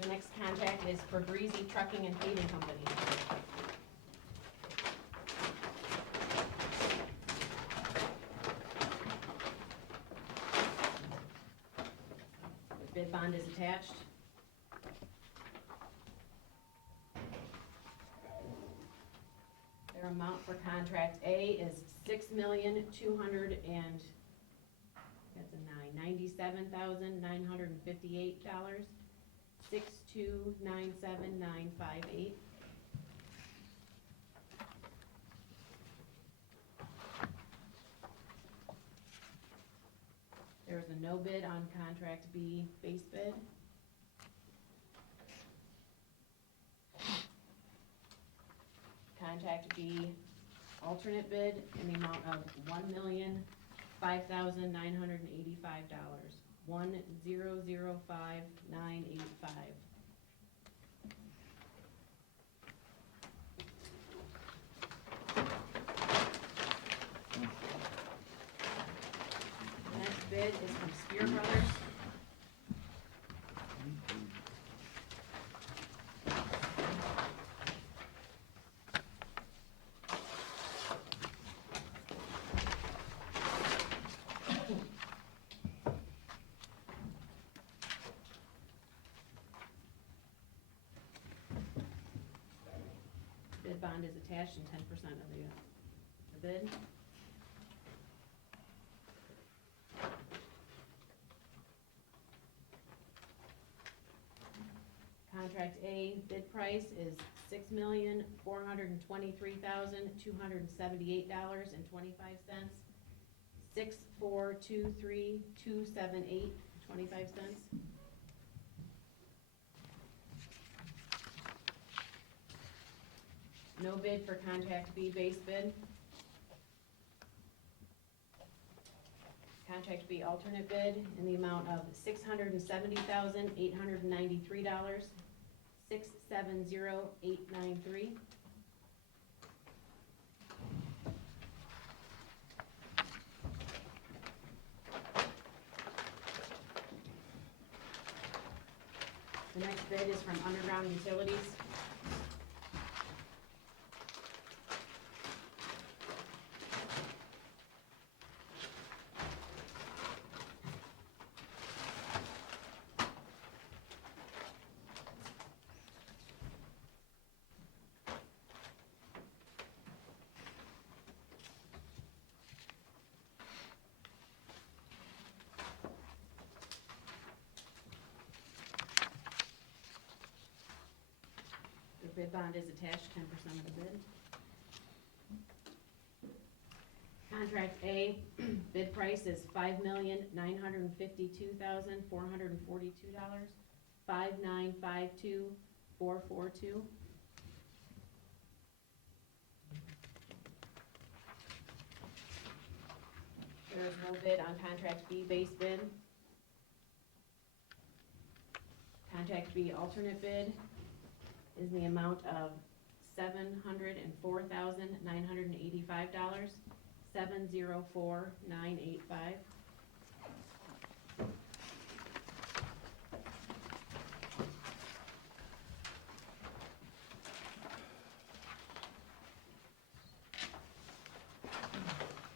The next contract is for Breezy Trucking and Paving Company. The bid bond is attached. Their amount for contract A is $6,297,958. 6,297,958. There was a no bid on contract B base bid. Contract B alternate bid in the amount of $1,005,985. 1,005,985. The next bid is from Spear Brothers. Bid bond is attached and 10% of the bid. Contract A bid price is $6,423,278.25. 6,423,278.25. No bid for contract B base bid. Contract B alternate bid in the amount of $670,893. 670-893. The next bid is from Underground Utilities. The bid bond is attached, 10% of the bid. Contract A, bid price is $5,952,442, 5952442. There is no bid on contract B base bid. Contract B alternate bid is the amount of $704,985, 704985.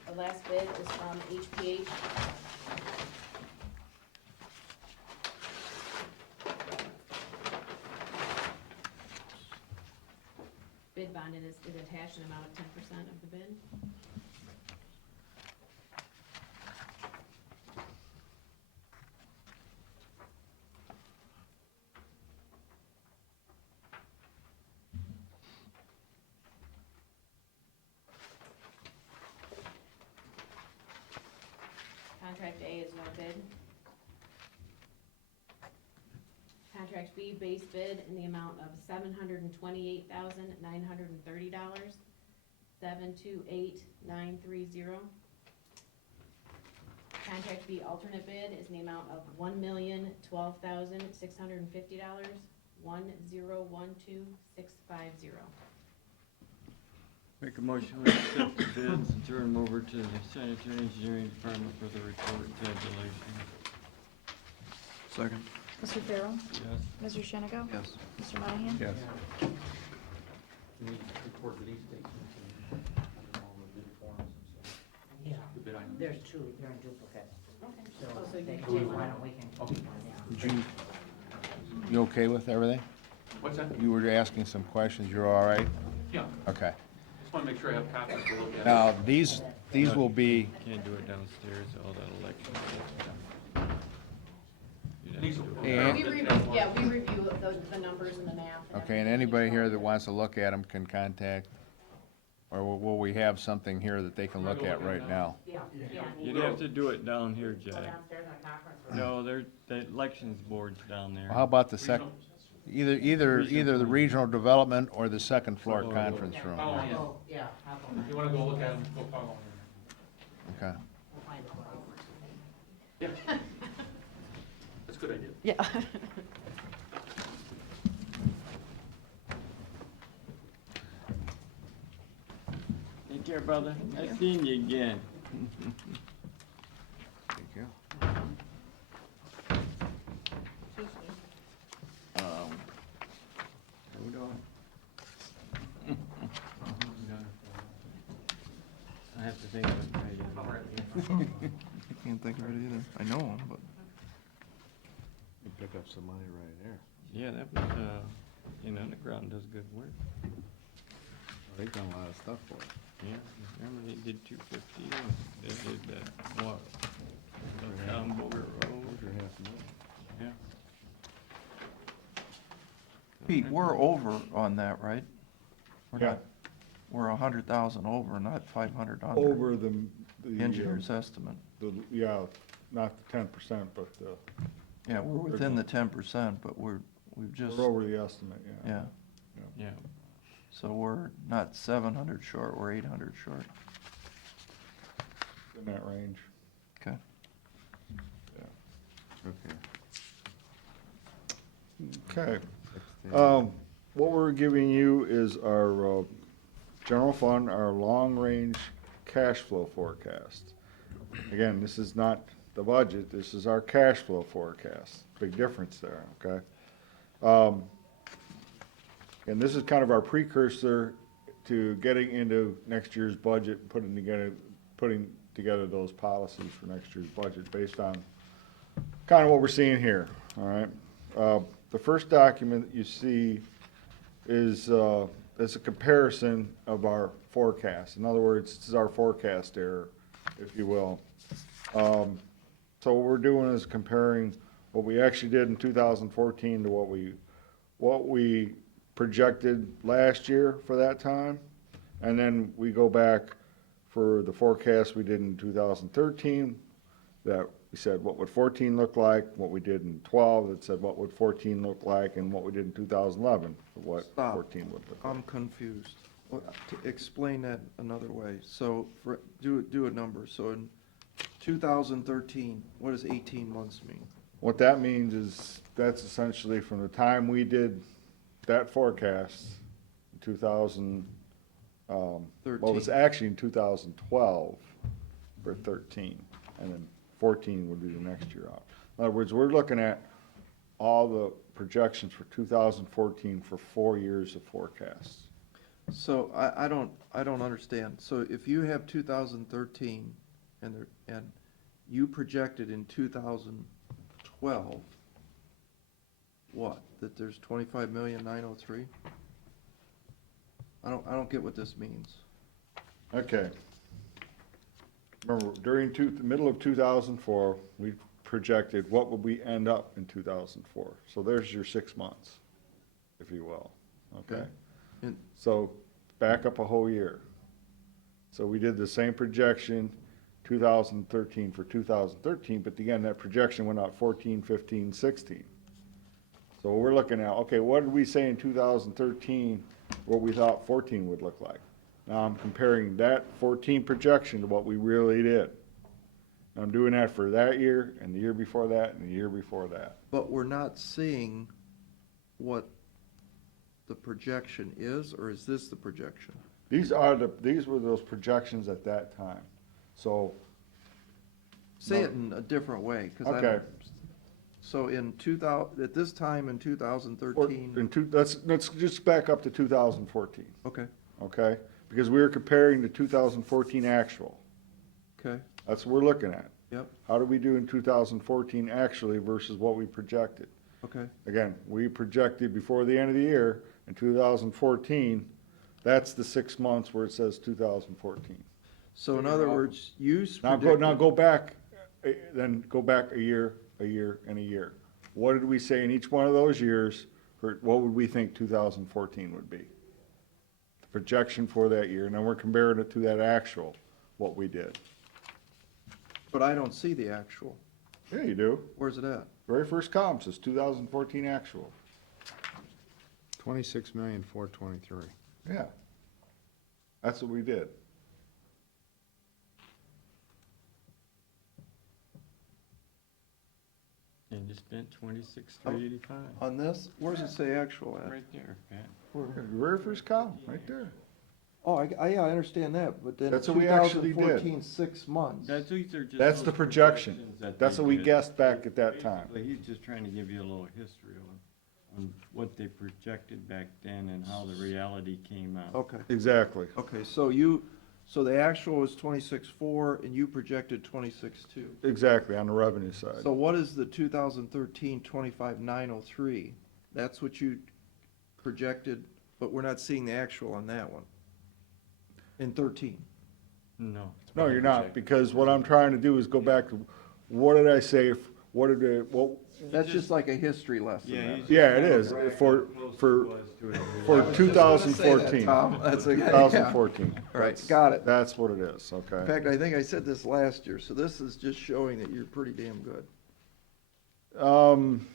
The last bid is from HPH. Bid bond is attached, an amount of 10% of the bid. Contract A is no bid. Contract B base bid in the amount of $728,930, 728930. Contract B alternate bid is in the amount of $1,012,650, 1012650. Make a motion to accept the bids and turn them over to the sanitary engineering department for the report and tabulation. Second? Mr. Farrell? Yes. Mr. Shenigo? Yes. Mr. Monahan? Yes. We need to record lead statements and all the bid forms and stuff. Yeah, The bid items. there's two, they're in duplicate. Okay. So Oh, so you they can can take do one one out? and we can Okay. keep one, yeah. You okay with everything? What's that? You were asking some questions, you're all right? Yeah, Okay. just want to make sure I have copies to look at. Now, these will be, Can't do it downstairs, all that election stuff. You'd have These to will- do it. We review the numbers and the math. okay, and anybody here that wants to look at them can contact, or will we have something here that they can look at right now? Yeah, yeah. You'd have to do it down here, Go Jack. downstairs in the conference room. No, the elections board's down there. Well, how about the either the regional development or the second floor Oh, conference room? Oh, I'll yeah. go, yeah, I'll go. If you want to go look at them, go follow them. Okay. We'll find a place. Yeah. That's a good idea. Yeah. Take care, brother. Nice seeing you again. Thank you. Hold on. I have to think of it right. I can't think of it either. I know them, but. You pick up some money right there. Yeah, that was, underground does good work. They've done a lot of stuff for it. Yeah, remember they did 250, they did that, what? Down Boger Road, Those are $500,000. yeah. Pete, we're over on that, right? We're Yeah. not- We're 100,000 over, not 500 under. Over the. Engineer's estimate. Yeah, not the 10%, but, Yeah, we're within the 10%, but we've just, we're over the estimate, yeah. yeah. Yeah, So we're not 700 short, we're 800 short. In that range, Okay. yeah. Okay. Okay, What we're giving you is our general fund, our long-range cash flow forecast. Again, this is not the budget, this is our cash flow forecast. Big difference there, okay? And this is kind of our precursor to getting into next year's budget, putting together those policies for next year's budget based on kind of what we're seeing here, all right? The first document that you see is a comparison of our forecast. In other words, this is our forecast error, if you will. So what we're doing is comparing what we actually did in 2014 to what we projected last year for that time. And then we go back for the forecast we did in 2013, that we said what would 14 look like, what we did in 12, that said what would 14 look like, and what we did in 2011, what Stop. 14 would look like. I'm confused. To explain that another way, so do a number. So in 2013, what does 18 months mean? What that means is that's essentially from the time we did that forecast, 2000, well, it was 13. actually in 2012 for 13, and then 14 would be the next year out. In other words, we're looking at all the projections for 2014 for 4 years of forecasts. So I don't understand. So if you have 2013 and you projected in 2012, what? That there's 25,903,000? I don't get what this means. Okay. Remember, during the middle of 2004, we projected what would we end up in 2004. So there's your 6 months, if you will, okay? And- So back up a whole year. So we did the same projection 2013 for 2013, but again, that projection went out 14, 15, 16. So we're looking at, okay, what did we say in 2013, what we thought 14 would look like? Now I'm comparing that 14 projection to what we really did. And I'm doing that for that year, and the year before that, and the year before that. But we're not seeing what the projection is, or is this the projection? These were those projections at that time. So, Say No. it in a different way, 'cause I okay, don't. So at this time in 2013, let's just back up to 2014, okay, okay? Because we were comparing the 2014 actual. okay, That's what we're looking at. yep, How did we do in 2014 actually versus what we projected? okay. Again, we projected before the end of the year in 2014, that's the 6 months where it says 2014. So in other words, you Now predicted. go back, then go back a year, and a year. What did we say in each one of those years, for what would we think 2014 would be? The projection for that year, and then we're comparing it to that actual, what we did. But I don't see the actual. Yeah, you do. Where's it at? Very first column says 2014 actual. 26,423,000. Yeah. That's what we did. And you spent 26,385. On this, where does it say actual at? Right there, Pat. Very first column, right there. Oh, yeah, I understand that, but then That's what we actually did. 2014, 6 months. These are just. That's those the projection. projections that That's they what we did. guessed back at that time. Basically, he's just trying to give you a little history on what they projected back then and how the reality came out. Okay, Exactly. okay, so the actual was 26,400 and you projected 26,200. Exactly, on the revenue side. So what is the 2013 25,903? That's what you projected, but we're not seeing the actual on that one. In 13. No. No, you're not, because what I'm trying to do is go back to, what did I say, That's just like a history lesson. then. Yeah, it is, for 2014. Tom, that's okay. 2014. All right, That's- got it. That's what it is, In okay? fact, I think I said this last year, so this is just showing that you're pretty damn good. In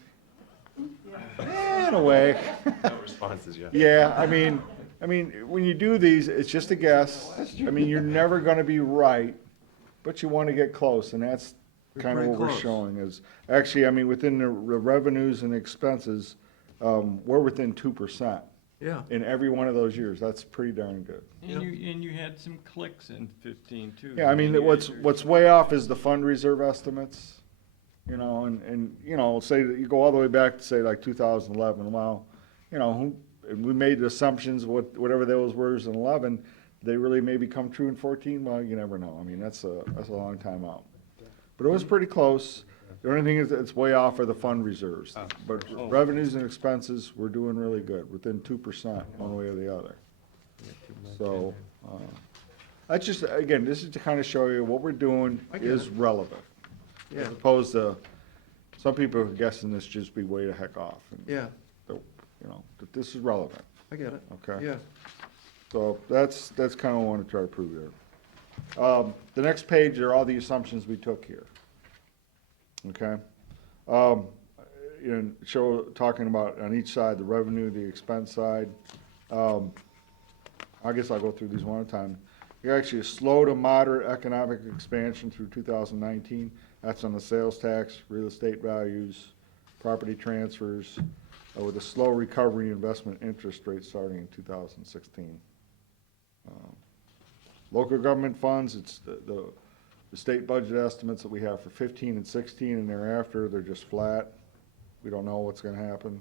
a way, No responses yet. yeah, I mean, when you do these, it's just a guess. I mean, you're never gonna be right, but you wanna get close, and that's kind of pretty what we're close. showing is, actually, I mean, within the revenues and expenses, we're within 2% Yeah, in every one of those years. That's pretty darn good. And you had some clicks in 15 too. Yeah, I mean, what's way off is the fund reserve estimates, you know, and, you know, say that you go all the way back to say like 2011, well, you know, and we made assumptions, whatever those were in 11, they really maybe come true in 14, well, you never know. I mean, that's a long time out. But it was pretty close. The only thing is that it's way off of the fund reserves. But revenues and expenses, we're doing really good, within 2% one way or the other. So, that's just, again, this is to kind of show you what we're doing I get is it. relevant. yeah, As opposed to, some people are guessing this just be way the heck off. And, yeah, you know, that this is relevant, I get it. okay? Yeah, So that's kind of what I want to try to prove there. The next page are all the assumptions we took here. Okay? And talking about on each side, the revenue, the expense side. I guess I'll go through these one at a time. You're actually a slow to moderate economic expansion through 2019. That's on the sales tax, real estate values, property transfers, with a slow recovery in investment interest rates starting in 2016. Local government funds, it's the state budget estimates that we have for 15 and 16 and thereafter, they're just flat. We don't know what's gonna happen.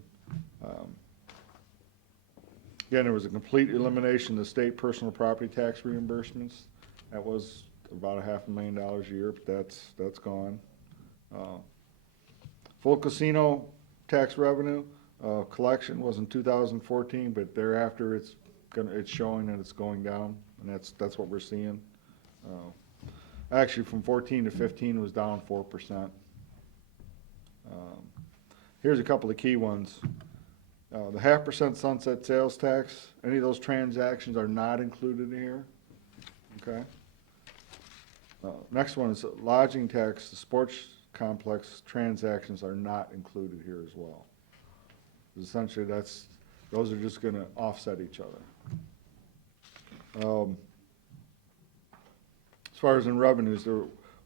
Again, there was a complete elimination of state personal property tax reimbursements. That was about $500,000 a year, but that's gone. Full casino tax revenue, collection was in 2014, but thereafter it's showing that it's going down, and that's what we're seeing. Actually, from 14 to 15 was down 4%. Here's a couple of key ones. The 0.5% sunset sales tax, any of those transactions are not included here, okay? Next one is lodging tax, the sports complex transactions are not included here as well. Essentially, those are just gonna offset each other. As far as in revenues,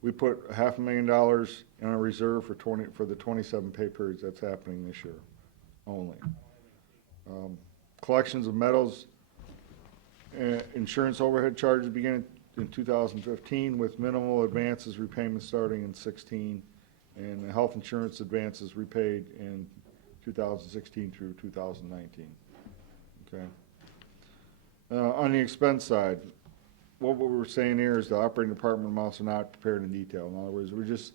we put $500,000 in a reserve for the 27 pay periods that's happening this year only. Collections of metals, insurance overhead charges began in 2015 with minimal advances repayments starting in 16, and the health insurance advances repaid in 2016 through 2019. Okay. On the expense side, what we're saying here is the operating department amounts are not prepared in detail. In other words, we just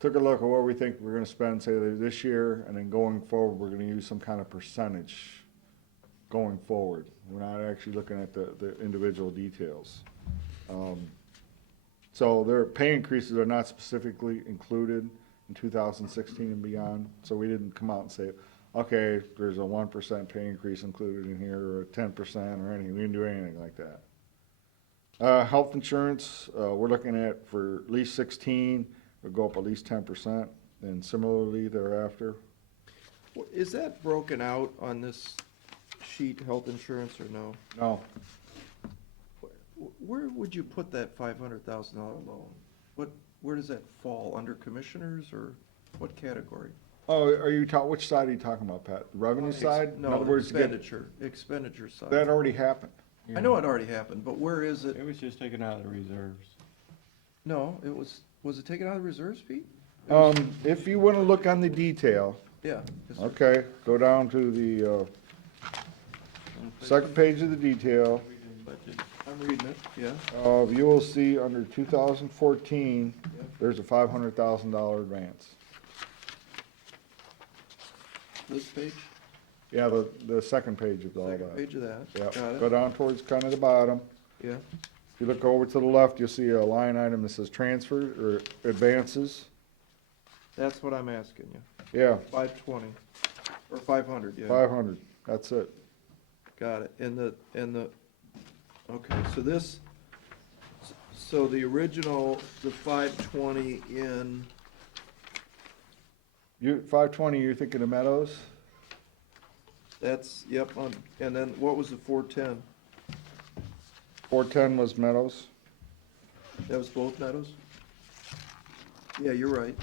took a look at what we think we're gonna spend, say, this year, and then going forward, we're gonna use some kind of percentage going forward. We're not actually looking at the individual details. So their pay increases are not specifically included in 2016 and beyond, so we didn't come out and say, okay, there's a 1% pay increase included in here, or a 10% or anything. We didn't do anything like that. Health insurance, we're looking at for at least 16, it'll go up at least 10%, and similarly thereafter. is that broken out on this sheet, health insurance, or no? No, Where would you put that $500,000 loan? Where does that fall, under commissioners, or what category? oh, which side are you talking about, Pat? The revenue side? In No, other words, get- expenditure side. that already happened. I know it already happened, but where is it? It was just taken out of the reserves. No, was it taken out of the reserves, Pete? If you wanna look on the detail, Yeah. yes, sir. okay, go down to the, second page of the detail. Budget. I'm reading it, yeah. You will see under 2014, Yeah. there's a $500,000 advance. This page, Yeah, the second page of all second that. page of that. Yeah, Got go it, down towards kind of the bottom. yeah. If you look over to the left, you'll see a line item that says transfer or advances. That's what I'm asking you. Yeah, 520, or 500, yeah. 500, that's it. Got it, and the, okay, so the original, the 520 in, 520, you're thinking of Meadows? that's, yep, and then what was the 410? 410 was Meadows. That was both Meadows? Yeah, you're right.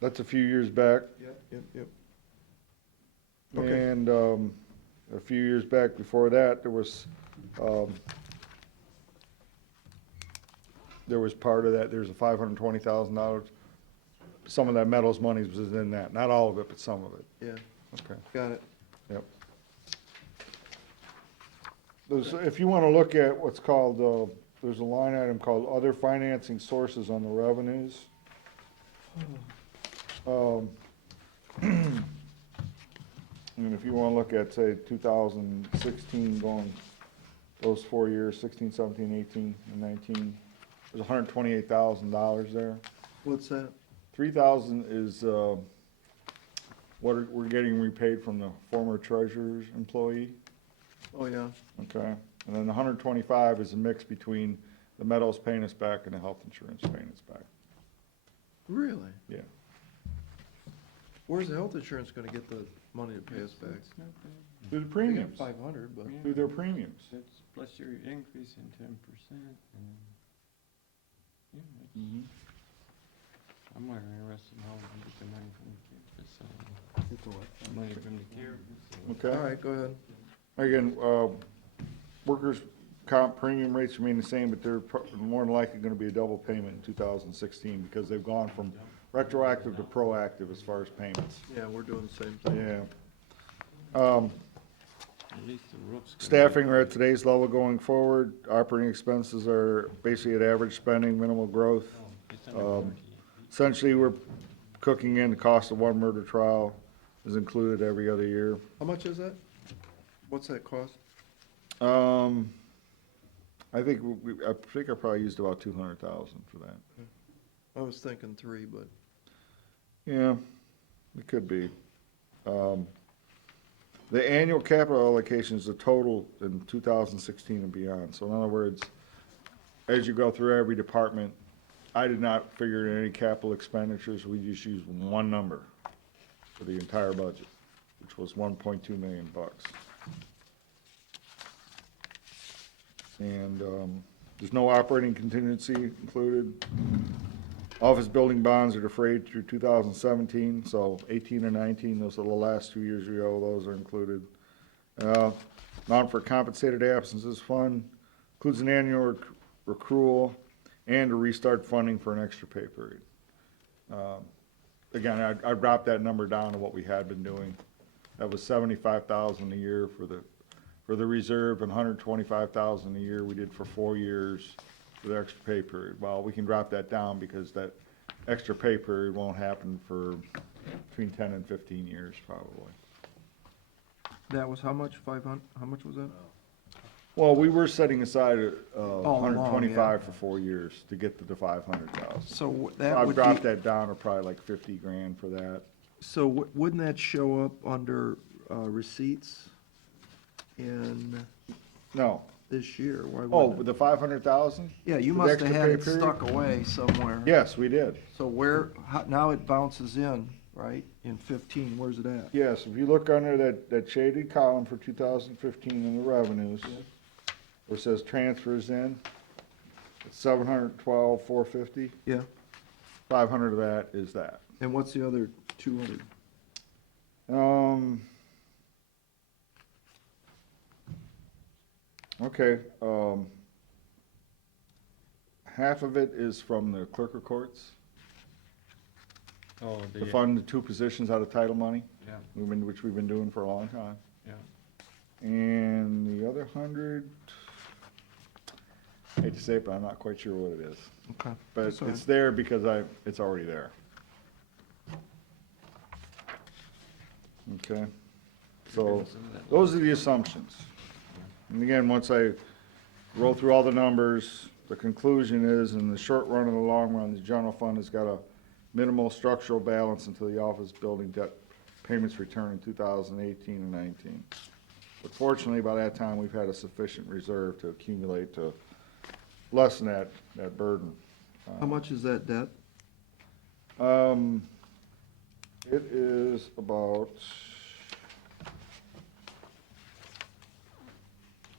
That's a few years back. Yep. Okay. And, a few years back before that, there was part of that, there's a $520,000. Some of that metals money was in that, not all of it, but some of it. Yeah, Okay, got it. yep. If you want to look at what's called, there's a line item called other financing sources on the revenues. And if you want to look at, say, 2016 going, those 4 years, 16, 17, 18, and 19, there's $128,000 there. What's that? 3,000 is, we're getting repaid from the former treasurer's employee, Oh, yeah. okay? And then the 125 is a mix between the metals paying us back and the health insurance paying us back, Really? yeah. Where's the health insurance gonna get the money to pay us back? It's not bad. Through the They got premiums, 500, but, through their premiums. That's plus your increase in 10%, and, yeah, it's, Mhm. I'm more interested in how we can get the money from the facility. Money from the care facility. Okay? all right, go ahead. Again, workers' comp premium rates remain the same, but they're more than likely gonna be a double payment in 2016 because they've gone from retroactive to proactive as far as payments. Yeah, we're doing the same thing. Yeah. At least the roof's gonna be- Staffing are at today's level going forward. Operating expenses are basically at average spending, minimal growth. Oh, it's under Um, warranty. Essentially, we're cooking in the cost of one murder trial is included every other year. How much is that? What's that cost? I think I think I probably used about 200,000 for that. I was thinking 3, but, Yeah, it could be. The annual capital allocation is the total in 2016 and beyond. So in other words, as you go through every department, I did not figure in any capital expenditures. We just used one number for the entire budget, which was 1.2 million bucks. And there's no operating contingency included. Office building bonds are defrayed through 2017, so 18 and 19, those are the last 2 years we owe, those are included. Amount for compensated absences fund includes an annual accrual and a restart funding for an extra pay period. Again, I dropped that number down to what we had been doing. That was 75,000 a year for the reserve and 125,000 a year we did for 4 years for the extra pay period. Well, we can drop that down because that extra pay period won't happen for between 10 and 15 years probably. that was how much? 500, how much was that? Well, we were setting aside along, 125 yeah. for 4 years to get to the 500,000. So that I've would dropped be, that down to probably like 50 grand for that. so wouldn't that show up under receipts in No. this year? Why Oh, wouldn't it? the 500,000? Yeah, you the must have extra had pay it period? stuck away somewhere. Yes, we did. So where, now it bounces in, right, in 15, where's it at? Yes, if you look under that shaded column for 2015 in the revenues, where it says transfers in, it's 712,450. Yeah, 500 of that is that. and what's the other 200? Okay, half of it is from the clerk of courts, Oh, to fund the 2 positions out of title money, yeah, which we've been doing for a long time. yeah. And the other 100, I hate to say it, but I'm not quite sure what it is. Okay. But That's all it's right. there because it's already there. Okay, so those are the assumptions. And again, once I roll through all the numbers, the conclusion is, in the short run and the long run, the general fund has got a minimal structural balance until the office building debt payments return in 2018 and 19. But fortunately, by that time, we've had a sufficient reserve to accumulate to lessen that burden. How much is that debt? It is about,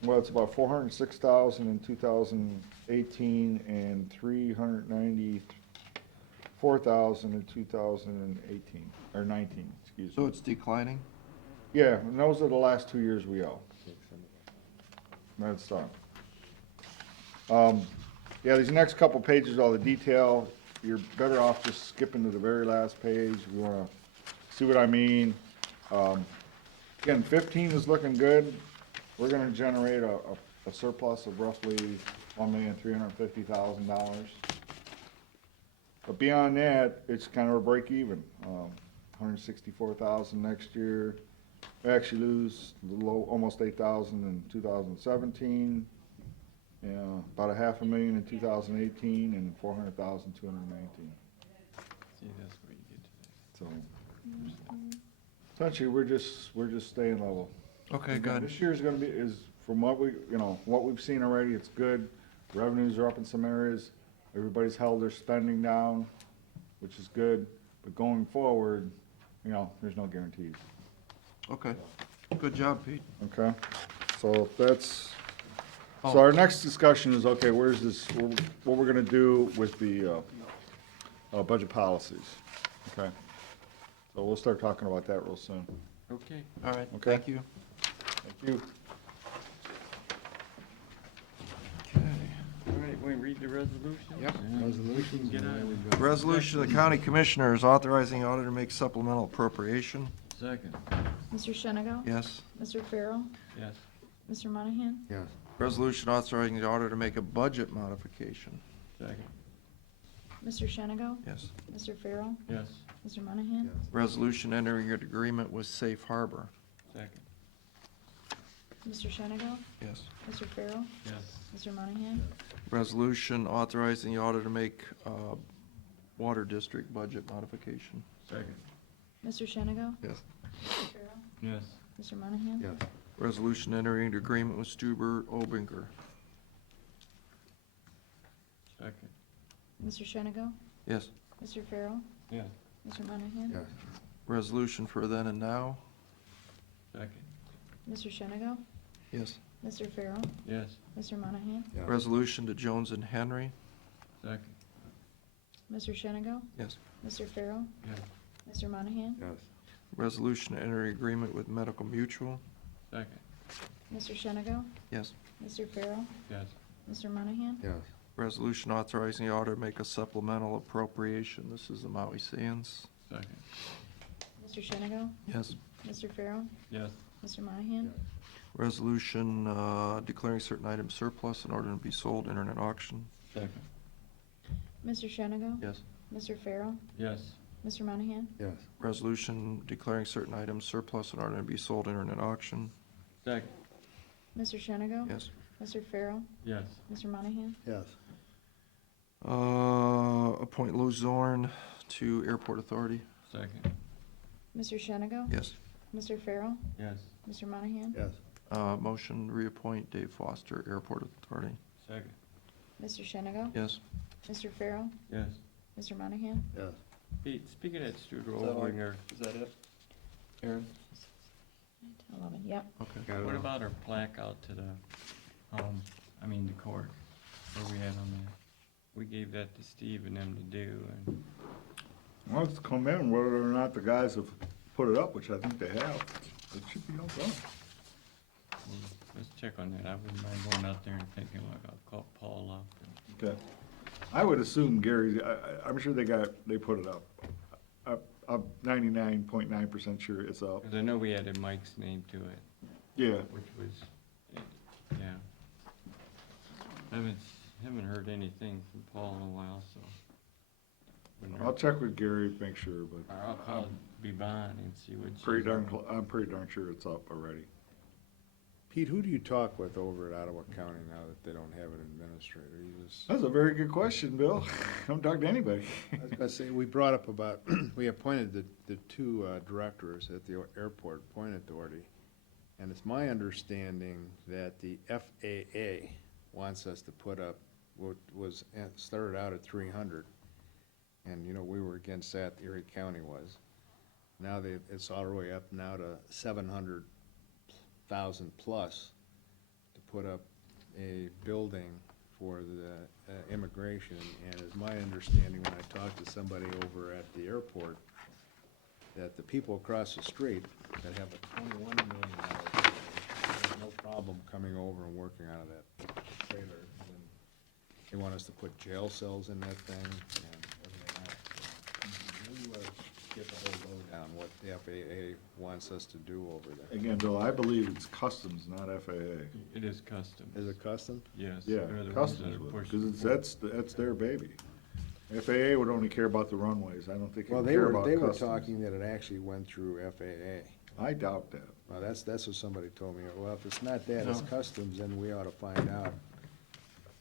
well, it's about 406,000 in 2018 and 394,000 in 2018, or 19, excuse So me. it's declining? Yeah, and those are the last 2 years we owe. That's done. Yeah, these next couple pages, all the detail, you're better off just skipping to the very last page. You wanna see what I mean? Again, 15 is looking good. We're gonna generate a surplus of roughly $1,350,000. But beyond that, it's kind of a break even. 164,000 next year. We actually lose a little, almost 8,000 in 2017. Yeah, about $500,000 in 2018 and 400,000 2019. See, that's where you get to So essentially, we're just staying level. Okay, Again, good. This year's gonna be, is from what we, what we've seen already, it's good. Revenues are up in some areas. Everybody's held their spending down, which is good. But going forward, there's no guarantees. Okay, good job, Pete. Okay? So that's, Oh. so our next discussion is, okay, where's this, what we're gonna do with the, budget policies, okay? So we'll start talking about that real soon. that. Okay. All right, Okay. thank you. Thank you. Okay. All right, we read the resolution? Yep, resolutions. Get and then on. we go- Resolution of the County Commissioners authorizing the auditor to make supplemental appropriation. Second, Mr. Shenigo? Yes. Mr. Farrell? yes. Mr. Monahan? Yes. Resolution authorizing the auditor to make a budget modification. Second, Mr. Shenigo? Yes. Mr. Farrell? yes. Mr. Monahan? Yes. Resolution entering an agreement with Safe Harbor. Second, Mr. Shenigo? Yes. Mr. Farrell? yes. Mr. Monahan? Resolution authorizing the auditor to make water district budget modification. Second, Mr. Shenigo? Yes. Mr. Farrell? yes. Mr. Monahan? Yes. Resolution entering into agreement with Stuber Obinger. Second, Mr. Shenigo? Yes. Mr. Farrell? yes. Mr. Monahan? Yes. Resolution for then and now. Second, Mr. Shenigo? Yes. Mr. Farrell? yes. Mr. Monahan? Yes. Resolution to Jones and Henry. Second, Mr. Shenigo? Yes. Mr. Farrell? yes. Mr. Monahan? Yes. Resolution to enter agreement with Medical Mutual. Second, Mr. Shenigo? Yes. Mr. Farrell? yes. Mr. Monahan? Yes. Resolution authorizing the auditor to make a supplemental appropriation. This is the Maui Sands. Second, Mr. Shenigo? Yes. Mr. Farrell? yes. Mr. Monahan? Resolution declaring certain items surplus in order to be sold internet auction. Second, Mr. Shenigo? Yes. Mr. Farrell? yes. Mr. Monahan? Yes. Resolution declaring certain items surplus in order to be sold internet auction. Second, Mr. Shenigo? Yes. Mr. Farrell? yes. Mr. Monahan? Yes. Appoint Lou Zorn to Airport Authority. Second, Mr. Shenigo? Yes. Mr. Farrell? yes. Mr. Monahan? Yes. Motion to reappoint Dave Foster, Airport Authority. Second, Mr. Shenigo? Yes. Mr. Farrell? yes. Mr. Monahan? Yes. Pete, speaking of Studer Is that all? Obinger, Is that it? Aaron? 11, yep. Okay. Got it what all. about our plaque out to the, the court? Where we at on that? We gave that to Steve and them to do, and, Well, it's come in, whether or not the guys have put it up, which I think they have. It should be all done. let's check on that. I wouldn't mind going out there and thinking, like, I'll call Paul up. Okay. I would assume Gary, I'm sure they put it up. I'm 99.9% sure it's up. Because I know we added Mike's name to it, Yeah. which was, yeah. Haven't heard anything from Paul in a while, so. Wouldn't I'll hurt. check with Gary to make sure, but Or I'll call Bebon and see what she's. I'm pretty darn sure it's up already. Pete, who do you talk with over at Ottawa County now that they don't have an administrator? You just, That's a very good question, Bill. Don't talk to anybody. I was gonna say, we brought up about, we appointed the two directors at the Airport Point Authority. And it's my understanding that the FAA wants us to put up what was, started out at 300. And, we were against that, Erie County was. Now it's all the way up now to 700,000 plus to put up a building for the immigration. And it's my understanding when I talked to somebody over at the airport, that the people across the street that have a $21 million building have no problem coming over and working out of that trailer. And they want us to put jail cells in that thing and everything else. So we want to get the whole lowdown, what the FAA wants us to do over there. Again, Bill, I believe it's customs, not FAA. It is custom. Is it custom? Yes. Yeah, they're the ones that customs are would, pushing because that's their baby. FAA would only care about the runways, I don't think it Well, would they care were, about they were customs. talking that it actually went through FAA. I doubt that. Well, that's what somebody told me. Well, if it's not that, it's No. customs, then we ought to find out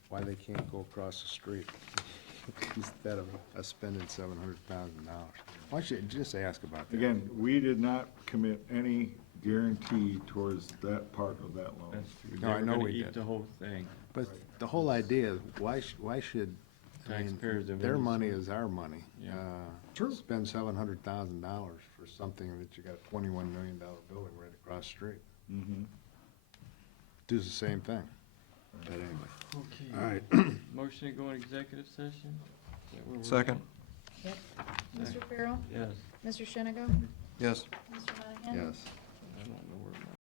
why they can't go across the street instead of us spending $700,000. Why don't you just ask about that? Again, we did not commit any guarantee towards that part of that loan. That's true. No, They I were know gonna we eat did. the whole thing. But the whole idea is, why should, I mean, Taxpayers of their any money sort. is our money. Yeah. True. Spend $700,000 for something that you got a $21 million building right across the street. Mhm. Do the same thing. But anyway. Okay. All right. Motion to go in executive session? Is that where we're Second. Mr. Farrell? at? Yes. Mr. Shenigo? Yes. Mr. Monahan? Yes.